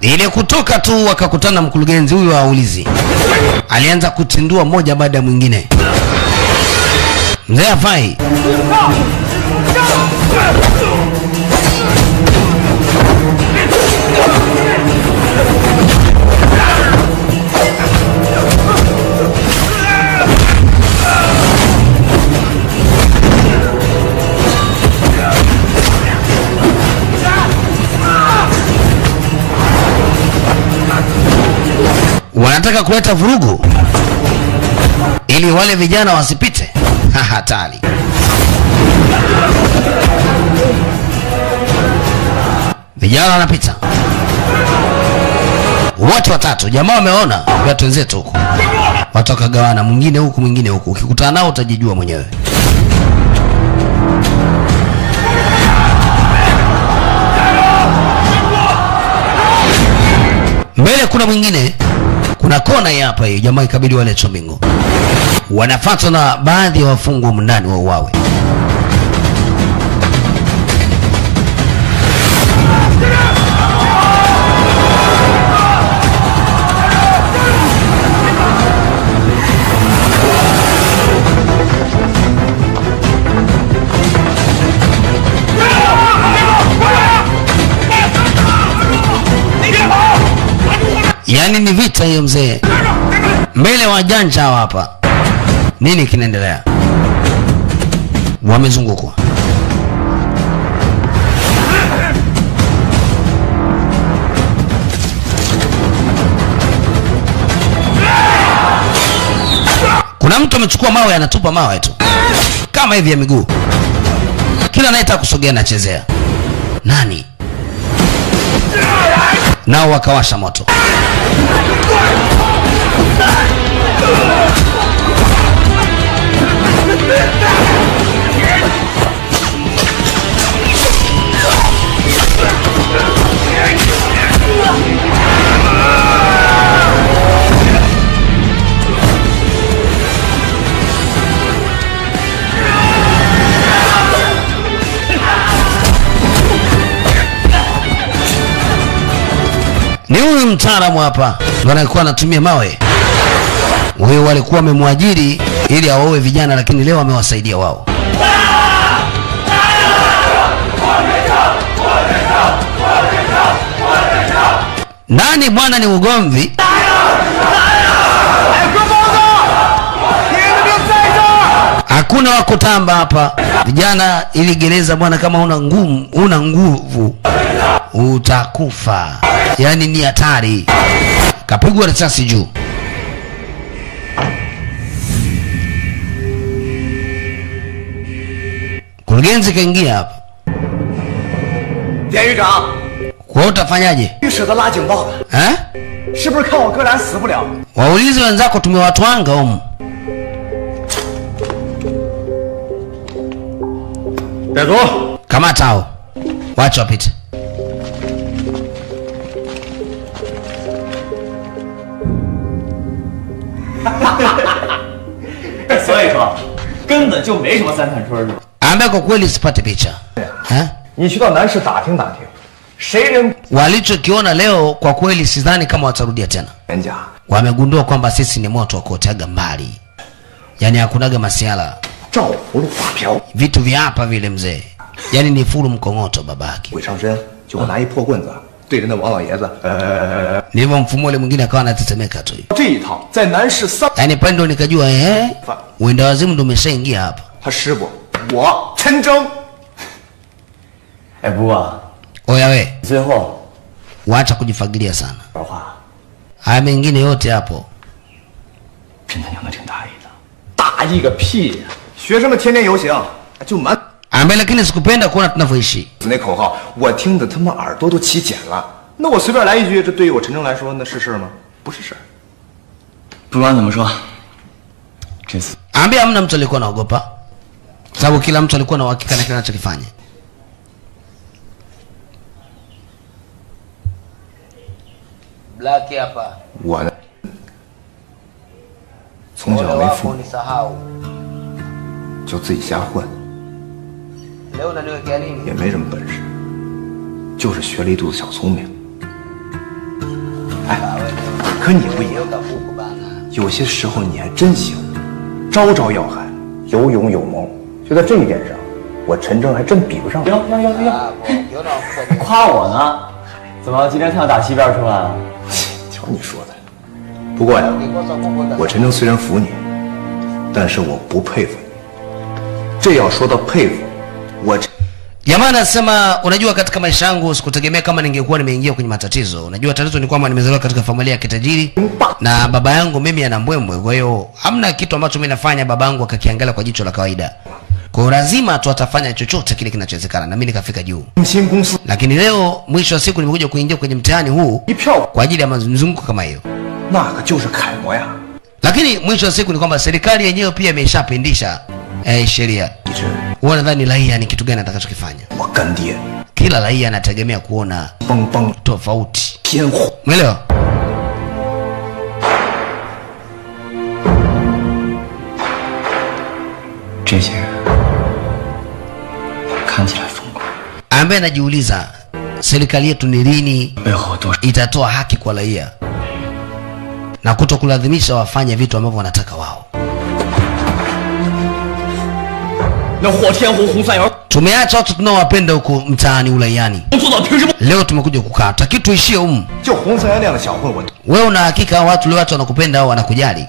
Ile kutoka tu wakakutana mkurugenzi huyu wa ulizi. Alianza kutindua moja baada ya mwingine. Mzee afai. Wanataka kuleta vurugu ili wale vijana wasipite. Hatari. Vijana wanapita wote watatu. Jamaa wameona watu wenzetu huko, watu wakagawana, mwingine huku mwingine huku. Ukikutana nao utajijua mwenyewe. Mbele kuna mwingine, kuna kona hapa hii. Jamaa ikabidi wale chomingo wanafuatwa na baadhi ya wafungwa ndani wa uawe. Yaani ni vita hiyo mzee. Mbele wajanja hapa. Nini kinaendelea? Wamezungukwa. Kuna mtu amechukua mawe anatupa mawe tu. Kama hivi ya miguu. Kila anayetaka kusogea anachezea. Nani? Nao wakawasha moto. Ni huyu mtaalamu hapa ndio anakuwa anatumia mawe. Wao walikuwa wamemwajiri ili awaoe vijana, lakini leo amewasaidia wao. Nani bwana ni ugomvi? Hakuna wakutamba hapa. Vijana ili gereza bwana, kama una nguvu utakufa. Yaani ni hatari. Kapigwa risasi juu. Kurugenzi kaingia hapa. 典狱长， Kwa utafanyaje? 你舍得拉警报的？ Eh? 是不是看我哥俩死不了？ Waulize wenzako tumewatwanga humu. 带走。Kamata hao. Wacha wapite. 所以说，根本就没什么三探春是吧？Ambia kwa kweli sipate picha. 你去到南市打听打听，谁人 walichokiona leo kwa kweli sidhani kama watarudia tena. 人家 Wamegundua kwamba sisi ni moto wa kuotaga mbali. Yaani hakunaga masiala. 照葫芦画瓢 Vitu vya hapa vile mzee. Yaani ni furu mkongoto babake. 鬼上身，就我拿一破棍子对着那王老爷子，Ndivyo mfumo ule mwingine akawa anatetemeka tu. 这一套在南市3， yaani pale ndo nikajua uenda wazimu ndo umeshaingia hapa. 他师傅我陈征。哎，不过 Oya we, 最后 waacha kujifagilia sana. 说话 Haya mengine yote hapo 真他娘的挺大意的。 大意个屁呀！学生们天天游行，就满。 Ambaye lakini sikupenda kuona tunavyoishi. 那口号我听得他妈耳朵都起茧了。那我随便来一句，这对于我陈征来说那是事吗？不是事。不管怎么说，这次 Ambaye hamna mtu alikuwa anaogopa. Sababu kila mtu alikuwa na uhakika na kile anachokifanya. Black hapa. 我呢，从小没父母，就自己瞎混，也没什么本事，就是学了一肚子小聪明。哎，可你不一样，有些时候你还真行，招招要害，有勇有谋。就在这一点上，我陈征还真比不上。哟，夸我呢？怎么今天太阳打西边出来了？ 瞧你说的。不过呀，我陈征虽然服你，但是我不佩服你。这要说到佩服，我Jamaa anasema unajua katika maisha yangu sikutegemea kama ningekuwa nimeingia kwenye matatizo. Unajua tatizo ni kwamba nimezaliwa katika familia ya kitajiri na baba yangu mimi ana mbwembwe. Kwa hiyo hamna kitu ambacho mimi nafanya baba yangu akakiangalia kwa jicho la kawaida. Kwa hiyo lazima tu atafanya chochote kile kinachowezekana na mimi nikafika juu. Lakini leo mwisho wa siku nimekuja kuingia kwenye mtihani huu kwa ajili ya mzunguko kama hiyo. Lakini mwisho wa siku ni kwamba serikali yenyewe pia imeshapindisha sheria. Wewe nadhani raia ni kitu gani atakachokifanya? Kila raia anategemea kuona tofauti. Umeelewa? Ambaye anajiuliza serikali yetu ni lini itatoa haki kwa raia na kutokulazimisha wafanye vitu ambavyo wanataka wao. Tumeacha watu tunaowapenda huko mtaani ulaiani. Leo tumekuja kukaa. Taki tuishie humu. Wewe una hakika watu leo watu wanakupenda au wanakujali?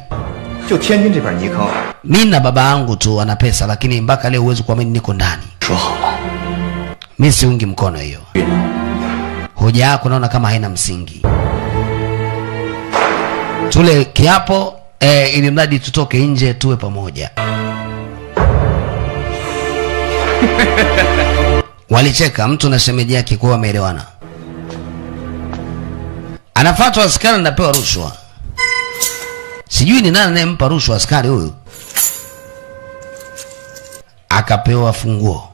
Mimi na baba yangu tu ana pesa lakini mpaka leo huwezi kuamini niko ndani. Mimi siungi mkono hiyo. Hoja yako naona kama haina msingi. Tule kiapo ili mradi tutoke nje tuwe pamoja. Walicheka mtu na shemeji yake kwa wameelewana. Anafuatwa askari anapewa rushwa. Sijui ni nani anayempa rushwa askari huyu. Akapewa funguo.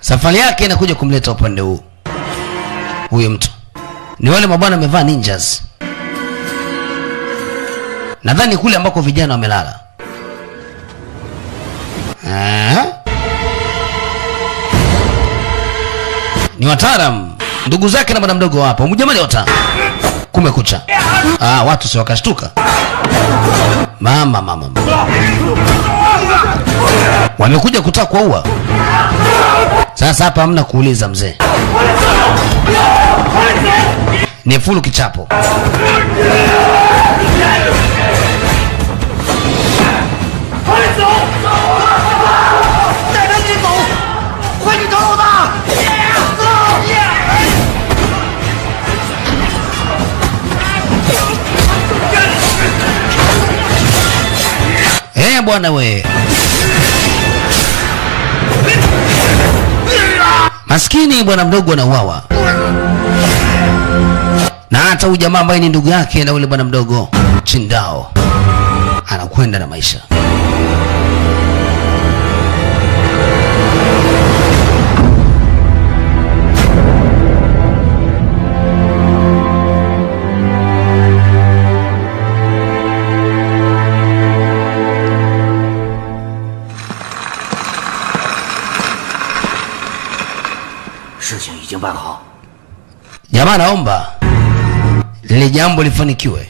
Safari yake inakuja kumleta upande huu. Huyo mtu ni wale mabwana wamevaa ninjas. Nadhani kule ambako vijana wamelala. Ni wataalamu. Ndugu zake na bwana mdogo hapa. Mjamani wata. Kumekucha. Watu si wakashtuka. Mama. Wamekuja kutaka kuua. Sasa hapa hamna kuuliza mzee. Ni fulu kichapo. Bwana we. Maskini bwana mdogo anauawa. Na hata huyu jamaa ambaye ni ndugu yake na yule bwana mdogo Chindao anakwenda na maisha. 办好。 Jamaa naomba lile jambo lifanikiwe.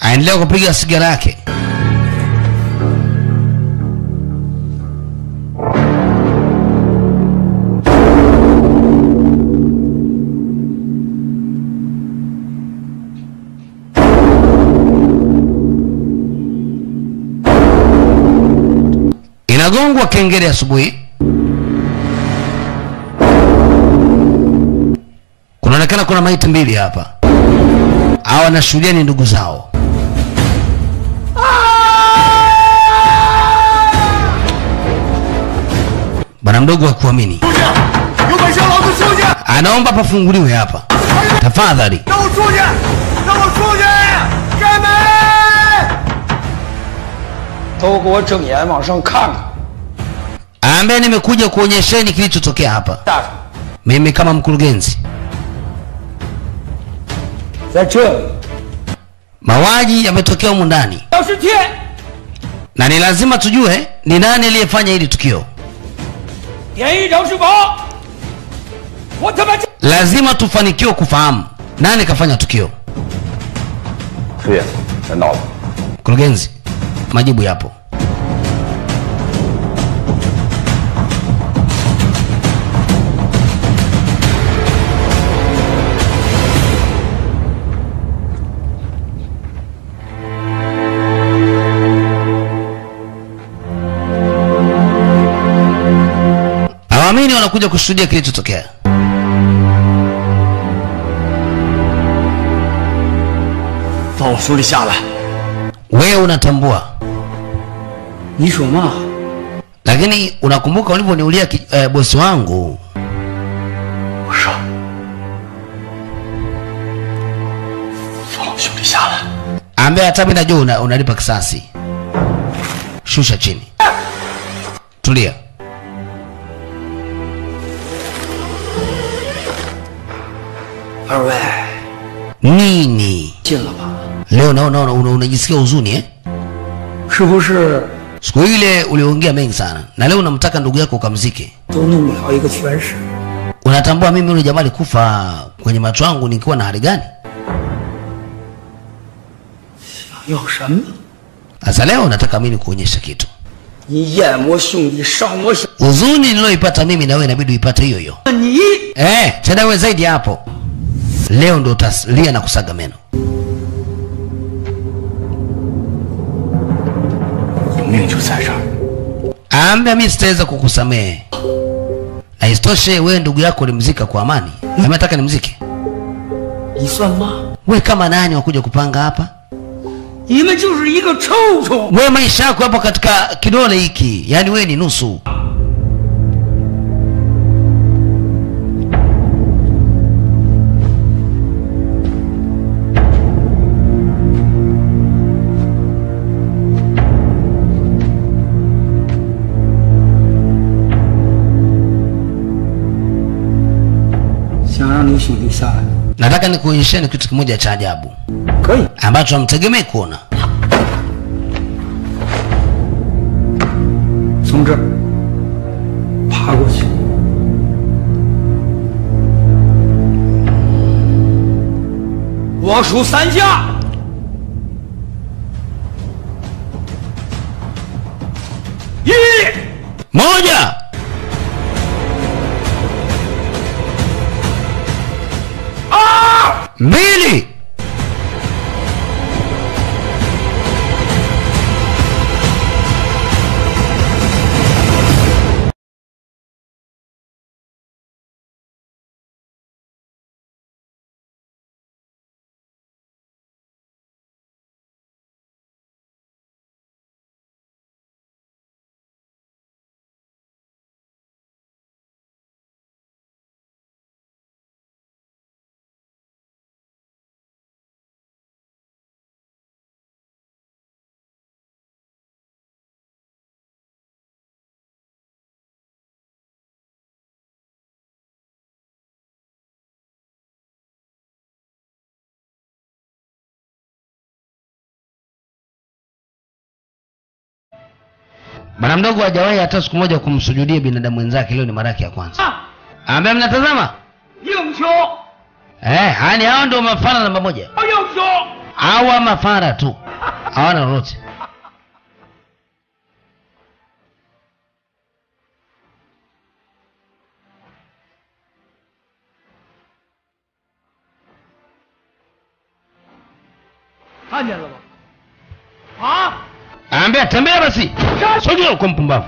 Aendelea kupiga sigara yake. Inagongwa kengele asubuhi. Kunaonekana kuna maiti mbili hapa. Hawa wanashuhudia ni ndugu zao. Bwana mdogo wa kuamini anaomba pafunguliwe hapa. Tafadhali. Ambaye nimekuja kuonyesheni kilichotokea hapa. Mimi kama mkurugenzi. Mauaji yametokea humu ndani. Na ni lazima tujue ni nani aliyefanya hili tukio. Lazima tufanikiwe kufahamu nani kafanya tukio. Mkurugenzi, majibu yapo. Hawaamini wanakuja kushuhudia kilichotokea. Wewe unatambua. Lakini unakumbuka ulivyoniulia bosi wangu. Ambaye hata mimi najua unalipa kisasi. Shusha chini. Tulia. Nini? Leo naona unajisikia huzuni eh? Siku ile uliongea mengi sana na leo unamtaka ndugu yako ukamzike. Unatambua mimi yule jamaa alikufa kwenye macho yangu nikiwa na hali gani? Sasa leo nataka mimi kuonyesha kitu. Huzuni niloipata mimi na wewe inabidi uipate hiyo hiyo. Tena wewe zaidi hapo. Leo ndo utalia na kusaga meno. Ambia mimi sitaweza kukusamehe. Na isitoshe wewe ndugu yako ulimzika kwa amani. Mimi nataka nimzike. Wewe kama nani wakuja kupanga hapa? Wewe maisha yako hapo katika kidole hiki. Yaani wewe ni nusu. Nataka nikuonyesheni kitu kimoja cha ajabu ambacho hamtegemei kuona. Moja. Mbili. Bwana mdogo hajawahi hata siku moja kumsujudia binadamu wenzake, leo ni mara yake ya kwanza. Ambaye mnatazama? Hani hao ndio mafara namba 1. Hawa mafara tu. Hawana lolote. Ambia tembea basi. Sogea uko mpumbavu.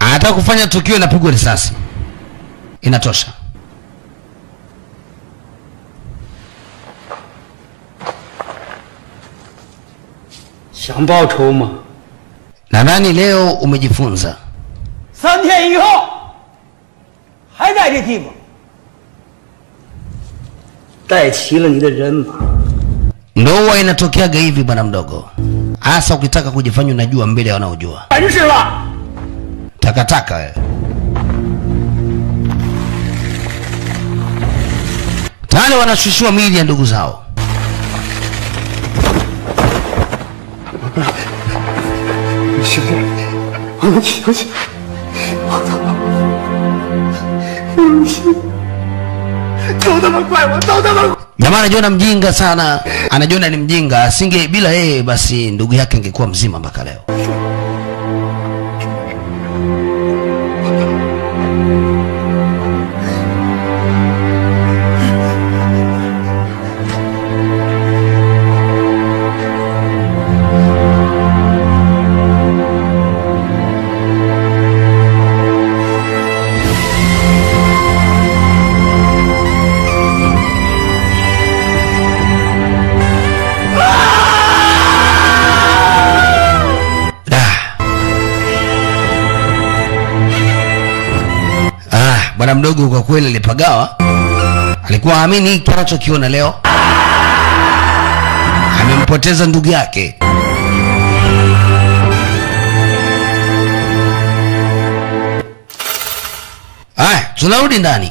Anataka kufanya tukio, inapigwa risasi. Inatosha. Nadhani leo umejifunza. 3天以后还在这地方，带齐了你的人马。 Ndoa inatokeaga hivi bwana mdogo. Hasa ukitaka kujifanya unajua mbele wanaojua. Takataka wewe. Tale wanashushua miili ya ndugu zao. Jamaa anajiona mjinga sana. Anajiona ni mjinga. Asinge bila yeye basi ndugu yake angekuwa mzima mpaka leo. Bwana mdogo kwa kweli alipagawa. Alikuwa haamini hiki anachokiona leo. Amempoteza ndugu yake. Tunarudi ndani.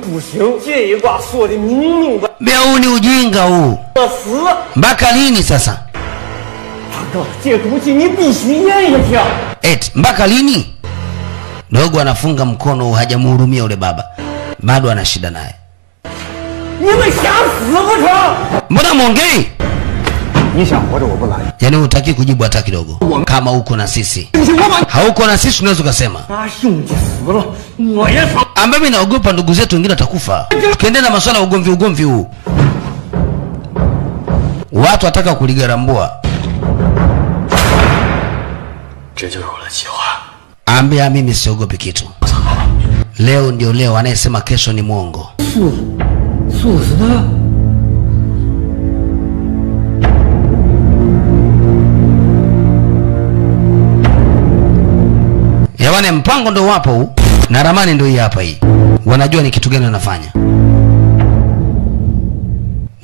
不行，这一卦说的明明白。 Huu ni ujinga huu. Mpaka lini sasa? 这毒气你必须咽下去。 Mpaka lini? Dogo anafunga mkono, hajamhurumia yule baba. Bado ana shida naye. Mbona muongei? Yaani hutaki kujibu hata kidogo. Kama uko na sisi. Hauko na sisi unaweza kusema. Ambaye mimi naogopa ndugu zetu wengine watakufa. Tukiendelea na masuala ya ugomvi huu. Watu wataka kuligarambua. Ambia mimi siogopi kitu. Leo ndio leo, anayesema kesho ni mwongo. Yaani mpango ndio wapo huu na ramani ndio hii hapa hii. Wanajua ni kitu gani wanafanya.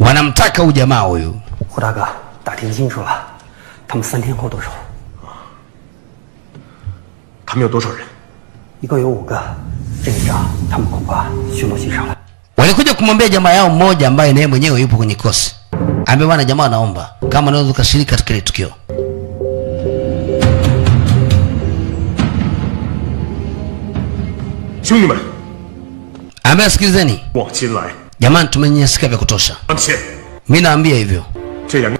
Wanamtaka huyu jamaa huyu. 胡大哥，打听清楚了，他们3天后动手。他们有多少人？一共有5个，这一仗他们恐怕凶多吉少了。 Walikuja kumwambia jamaa yao mmoja ambaye naye mwenyewe yupo kwenye kosi. Ambe bwana jamaa naomba kama unaweza ukashiriki katika ile tukio. Ambe sikilizeni. Jamani tumenyesika vya kutosha. Mimi naambia hivyo.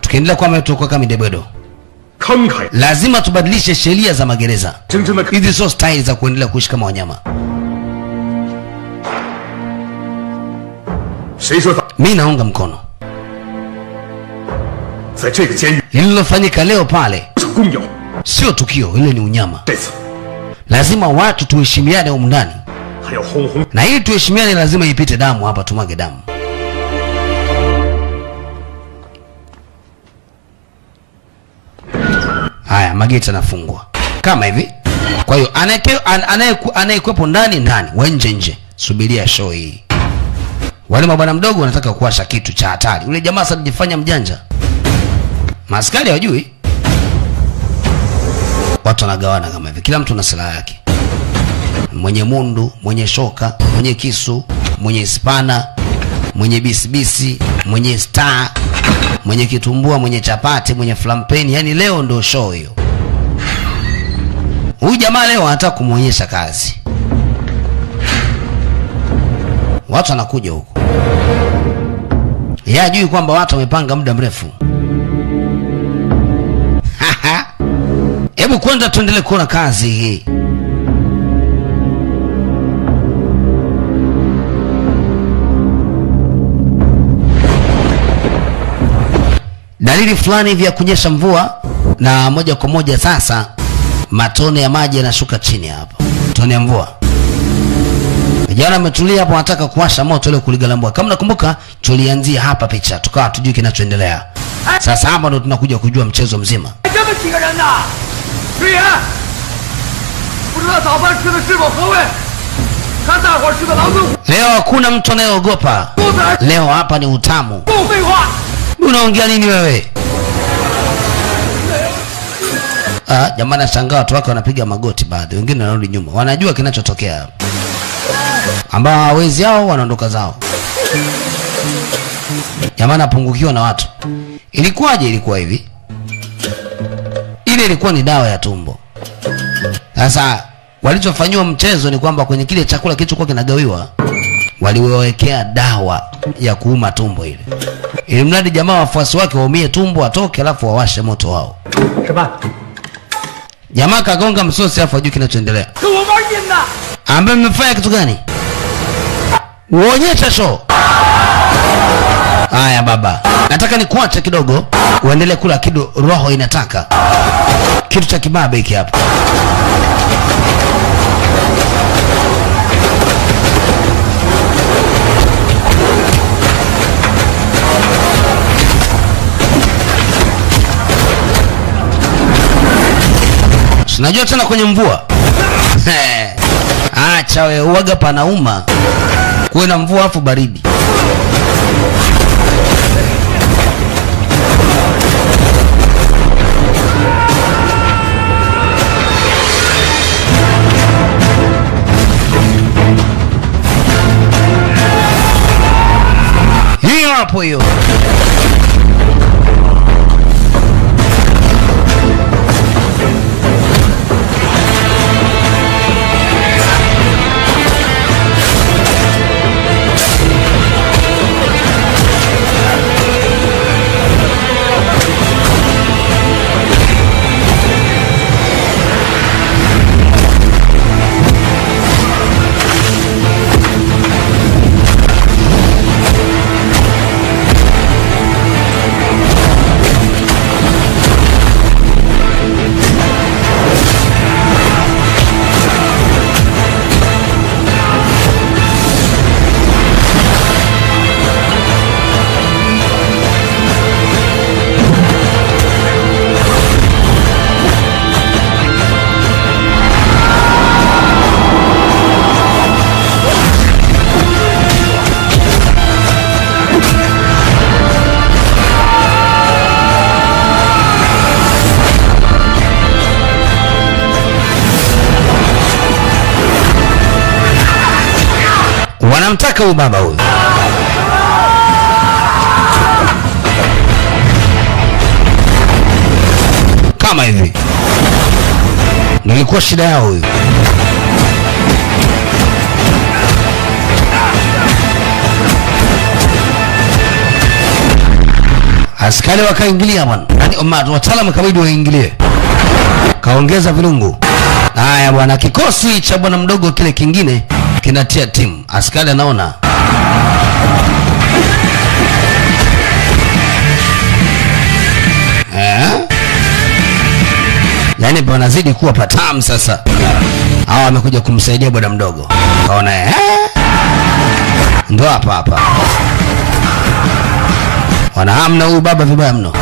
Tukiendelea kwa mtu kama midebwedo. Lazima tubadilishe sheria za magereza. Hizi sio style za kuendelea kuishi kama wanyama. Mimi naunga mkono. Lililofanyika leo pale sio tukio, ile ni unyama. Lazima watu tuheshimiane humu ndani. Na ili tuheshimiane lazima ipite damu hapa, tumwage damu. Haya, mageti yanafungwa kama hivi. Kwa hiyo anayekuepo ndani, wa nje. Subiria show hii. Wale mabwana mdogo wanataka kuwasha kitu cha hatari. Yule jamaa sasa anajifanya mjanja. Maskari hawajui. Watu wanagawana kama hivi, kila mtu na silaha yake. Mwenye mundu, mwenye shoka, mwenye kisu, mwenye spana, mwenye bisibisi, mwenye star, mwenye kitumbua, mwenye chapati, mwenye flampeni. Yani leo ndo show hiyo. Huyu jamaa leo anataka kumuonyesha kazi. Watu wanakuja huko. Yeye hajui kwamba watu wamepanga muda mrefu. Hebu kwanza tuendelee kuona kazi hii. Dalili fulani vya kunyesha mvua, na moja kwa moja sasa matone ya maji yanashuka chini hapa. Tone ya mvua. Vijana wametulia hapo, wanataka kuwasha moto ile kuligalambua. Kama nakumbuka tulianzia hapa picha, tukawa tujui kinachoendelea. Sasa hapa ndo tunakuja kujua mchezo mzima. Leo hakuna mtu anayeogopa. Leo hapa ni utamu. Unaongea nini wewe? Jamani, nashangaa watu wake wanapiga magoti, baadhi wengine wanarudi nyuma. Wanajua kinachotokea. Ambao hawezi hao wanaondoka zao. Jamani, apungukiwa na watu. Ilikuwaje? Ilikuwa hivi. Ile ilikuwa ni dawa ya tumbo. Sasa walichofanywa mchezo ni kwamba kwenye kile chakula kilichokuwa kinagawiwa waliwekea dawa ya kuuma tumbo ile. Ili mradi jamaa wafuasi wake waumie tumbo, atoke alafu wawashe moto wao. Jamaa kagonga msosi alafu ajui kinachoendelea. Ambaye mmefanya kitu gani? Uonyesha show. Haya baba, nataka nikuache kidogo uendelee kula kido, roho inataka. Kitu cha kibabe hiki hapa. Unajua tena kwenye mvua. Acha wewe, uwaga panauma. Kuwe na mvua afu baridi. Hiyo hapo hiyo. Wanamtaka huyu baba huyu. Kama hivi. Nilikuwa shida yao huyu. Askari wakaingilia bwana. Yaani wataalamu kabidi waingilie. Kaongeza vilungu. Haya bwana, kikosi cha bwana mdogo kile kingine kinatia timu. Askari anaona. Yaani panazidi kuwa patamu sasa. Hawa wamekuja kumsaidia bwana mdogo. Kaona ndio hapa hapa. Wanahamna huyu baba vibaya mno.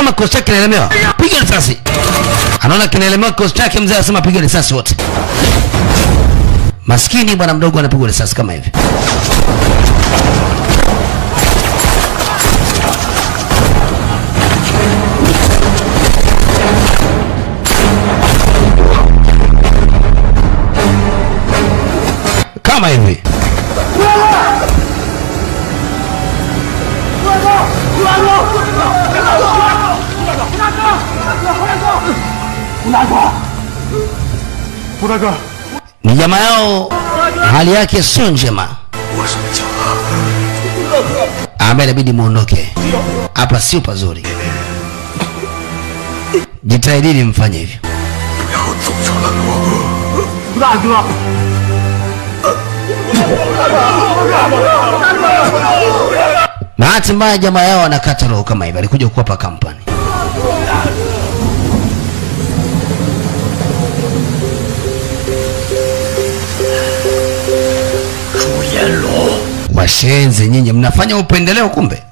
kama kikosi chake kinaelemewa, piga risasi. Anaona kinaelemewa kikosi chake, mzee anasema piga risasi wote. Maskini bwana mdogo anapigwa risasi kama hivi. Kama hivi. Ni jamaa yao, hali yake sio njema. Ambaye inabidi muondoke. Hapa sio pazuri. Jitahidini mfanye hivyo. Bahati mbaya jamaa yao anakata roho kama hivi. Alikuja kuwapa kampani. Washenzi nyinyi, mnafanya upendeleo kumbe.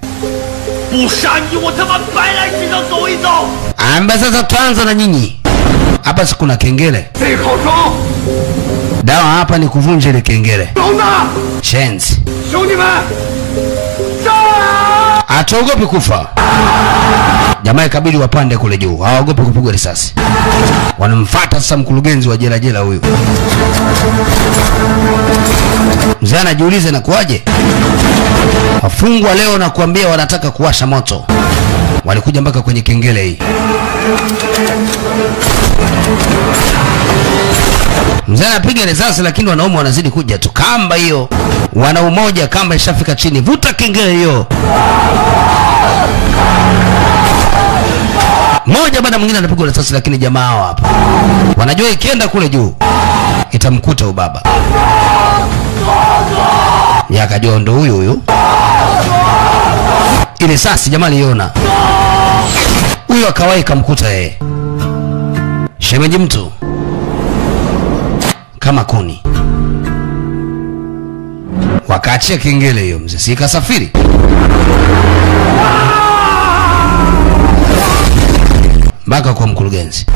Amba sasa tuanza na nyinyi. Hapa si kuna kengele. Dawa hapa ni kuvunja ile kengele. Shenzi. Ataogopi kufa. Jamaa ikabidi wapande kule juu. Hawaogopi kupigwa risasi. Wanamfuata sasa mkurugenzi wa jela huyu. Mzee anajiuliza na kuaje? Wafungwa leo na kuambia wanataka kuwasha moto. Walikuja mpaka kwenye kengele hii. Mzee anapiga risasi lakini wanaume wanazidi kuja tu. Kamba hiyo. Wana umoja, kamba ishafika chini. Vuta kengele hiyo. Mmoja baada mwingine anapigwa risasi lakini jamaa hao hapa wanajua ikienda kule juu itamkuta ubaba. Yakajua ndo huyu. Ile sasi jamaa aliona. Huyo akawahi kamkuta yeye. Shemeji mtu kama kuni. Wakaachia kengele hiyo, mzee si kasafiri. Mpaka kwa mkurugenzi.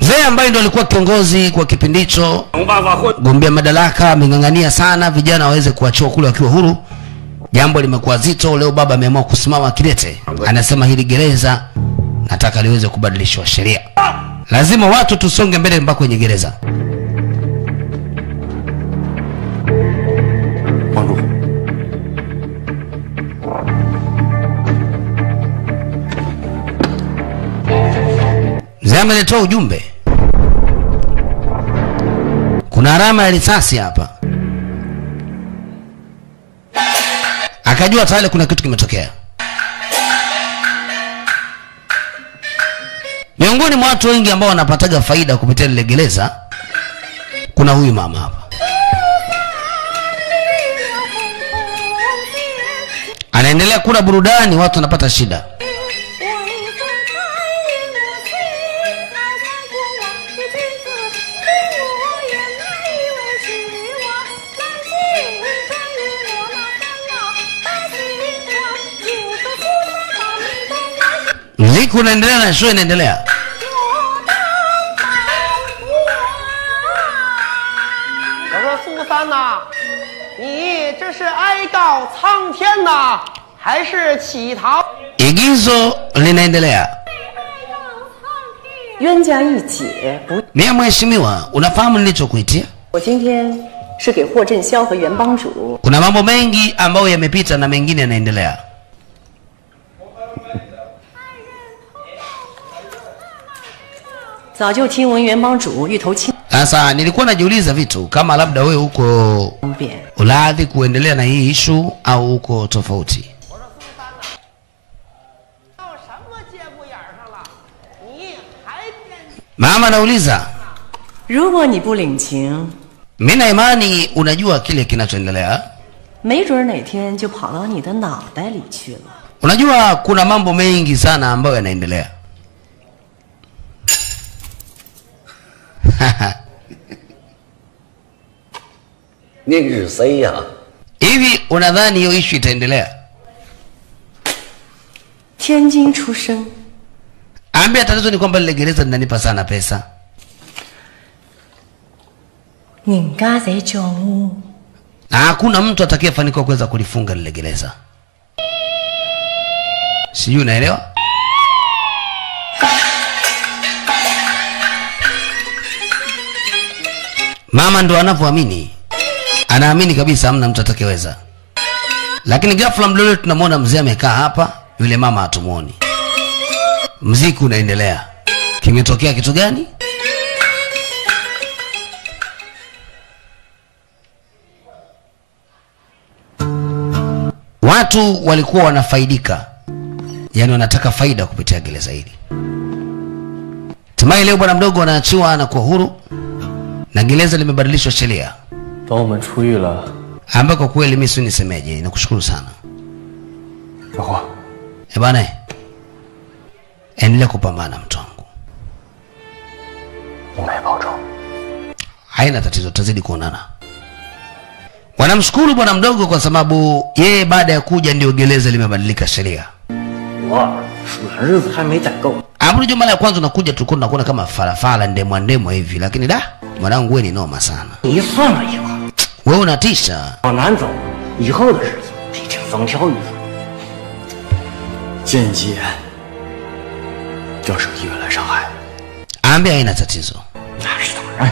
Mzee ambaye ndo alikuwa kiongozi kwa kipindi hicho, gombea madaraka, ameng'ang'ania sana vijana waweze kuachiwa kule wakiwa huru. Jambo limekuwa zito. Leo baba ameamua kusimama kidete. Anasema hili gereza nataka liweze kubadilishwa sheria. Lazima watu tusonge mbele mpaka kwenye gereza. Mzee ameletoa ujumbe. Kuna alama ya risasi hapa. Akajua tayari kuna kitu kimetokea. Miongoni mwa watu wengi ambao wanapataga faida kupitia ile gereza, kuna huyu mama hapa. Anaendelea kula burudani, watu wanapata shida. Muziki unaendelea na show inaendelea. Igizo linaendelea. Mimi mheshimiwa, unafahamu nilichokuitia? Kuna mambo mengi ambayo yamepita na mengine yanaendelea. Sasa nilikuwa najiuliza vitu kama labda wewe uko uladhi kuendelea na hii issue au uko tofauti. Mama nauliza. Mimi na imani unajua kile kinachoendelea. Unajua kuna mambo mengi sana ambayo yanaendelea. 你是谁呀？ Hivi unadhani hiyo issue itaendelea? 天津出生。 Ambia tatizo ni kwamba lile gereza linanipa sana pesa. 人家在叫我。 Na hakuna mtu atakayefanikiwa kuweza kulifunga lile gereza. Sijui unaelewa? Mama ndo anavyoamini. Anaamini kabisa hamna mtu atakayeweza. Lakini ghafla mlolo tunamwona mzee amekaa hapa, yule mama hatumuoni. Mziki unaendelea. Kimetokea kitu gani? Watu walikuwa wanafaidika. Yaani wanataka faida kupitia gereza hili. Hatimaye leo bwana mdogo anaachiwa na kuwa huru. Na gereza limebadilishwa sheria. 等我们出狱了， ambako kweli mimi si nisemeje, nakushukuru sana. 小花， bwana, endelea kupambana mtu wangu. 你们也保重。 Haina tatizo, tutazidi kuonana. Wanamshukuru bwana mdogo kwa sababu yeye baada ya kuja ndio gereza limebadilika sheria. 我数日子还没攒够。 Hapo ndio mara ya kwanza unakuja tulikuwa tunakuona kama farafara ndemwa hivi, lakini da mwanangu wewe ni noma sana. 你算了一个， wewe unatisha. 往南走，以后的日子得听风调雨顺。 间接调手医院来上海， Ambia haina tatizo. 那是当然。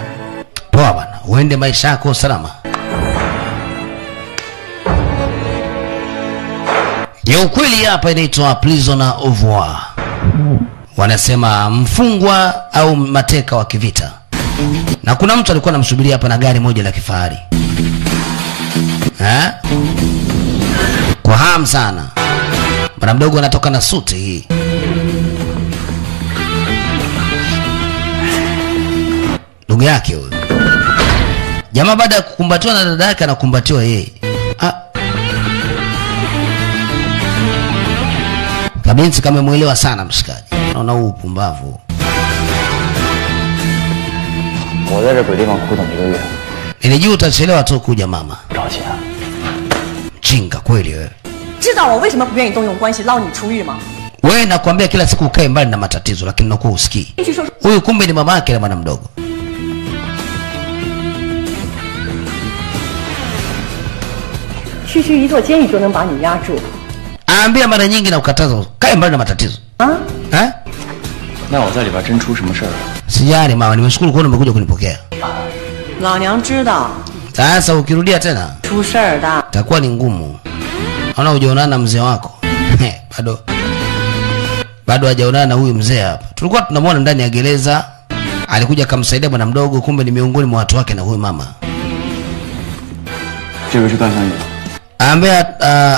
Poa bwana, uende maisha yako salama. Ya ukweli hapa inaitwa Prisoner of War. Wanasema mfungwa au mateka wa kivita. Na kuna mtu alikuwa anamsubiria hapa na gari moja la kifahari. Kwa hamu sana. Bwana mdogo anatoka na suti hii. Ndugu yake huyo. Jamaa baada ya kukumbatiwa na dada yake anakumbatiwa yeye. Kabinti kamemuelewa sana mshikaji. Naona huu upumbavu. 我在这鬼地方苦等1个月。 Nilijua utachelewa tu kuja mama. 着急啊！ Jinga kweli wewe. 知道我为什么不愿意动用关系捞你出狱吗？ Wewe nakwambia kila siku ukae mbali na matatizo lakini unakuwa usikii. Huyu kumbe ni mama yake na bwana mdogo. 区区一座监狱就能把你压住？ Ambia mara nyingi na ukataza kae mbali na matatizo. 那我在里边真出什么事儿了？ Sijali mama, nimeshukuru kuona umekuja kunipokea. 老娘知道。 Sasa ukirudia tena 出事儿的 itakuwa ni ngumu. Naona hujaonana na mzee wako. Bado hajaonana na huyu mzee hapa. Tulikuwa tunamwona ndani ya gereza. Alikuja kumsaidia bwana mdogo, kumbe ni miongoni mwa watu wake na huyu mama. 这位是段香雨。 Ambia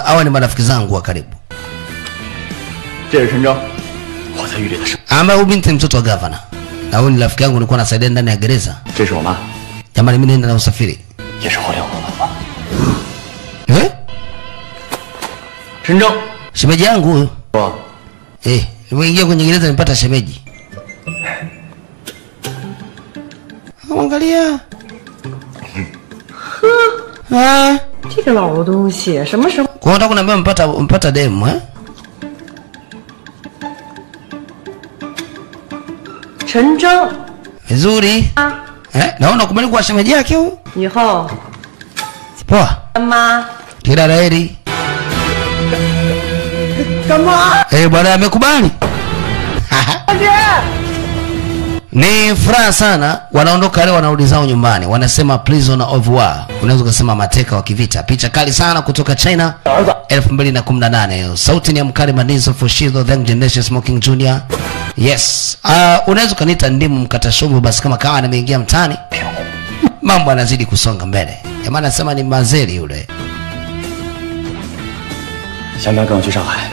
hawa ni marafiki zangu wa karibu. 这是陈征，我在狱里的事。 Ambia huyu binti mtoto wa governor. Na huyu ni rafiki yangu nilikuwa nasaidia ndani ya gereza. 这是我妈， Jamani mimi naenda na usafiri. 也是我领回来的。 陈征，shemeji yangu huyo. Nimeingia kwenye gereza nimepata shemeji. Angalia. 这个老东西什么时候？ Kwa hiyo unaniambia mpata demu eh? 陈征。 Vizuri. Naona kumeli kwa shemeji yake huyo. 以后 Poa. 妈 Kila laheri. 干嘛？ Bwana amekubali. Ni furaha sana, wanaondoka leo wanarudi zao nyumbani. Wanasema Prisoner of War. Unaweza kusema mateka wa kivita. Picha kali sana kutoka China 2018. Sauti ni ya Mkali Manizo Fushido The Generation Smoking Junior. Yes. Unaweza kaniita ndimu mkatashubu basi kama kawa nimeingia mtaani. Mambo yanazidi kusonga mbele. Jamaa anasema ni mazeli yule. 想不想跟我去上海？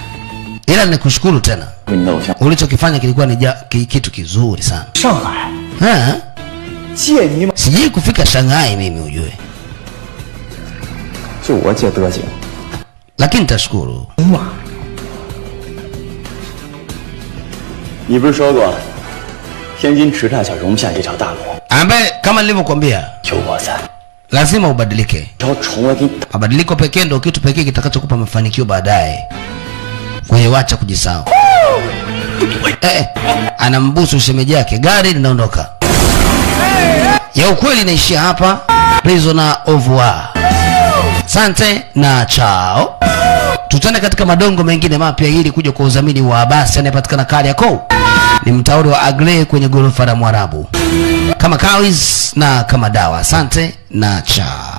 Ila nikushukuru tena. 为你的偶像。 Ulichokifanya kilikuwa ni kitu kizuri sana. 上海？ 借你吗？ Sijui kufika Shanghai mimi ujue. 就我借德景。 Lakini nitashukuru. 你不是说过天津池大小容不下这条大路， ambaye kama nilivyokuambia 求我噻， lazima ubadilike. 条虫我给你 Mabadiliko pekee ndio kitu pekee kitakachokupa mafanikio baadaye. Kwa hiyo acha kujisahau. Anambusu shemeji yake, gari linaondoka. Ya ukweli inaishia hapa. Prisoner of War. Asante na chao. Tutane katika madongo mengine mapya ili kuja kwa udhamini wa Abasi anayepatikana Kariakoo. Ni mtauri wa Agle kwenye gorofa la Mwarabu. Kama kawis na kama dawa. Asante na chao.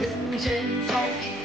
人间草坪。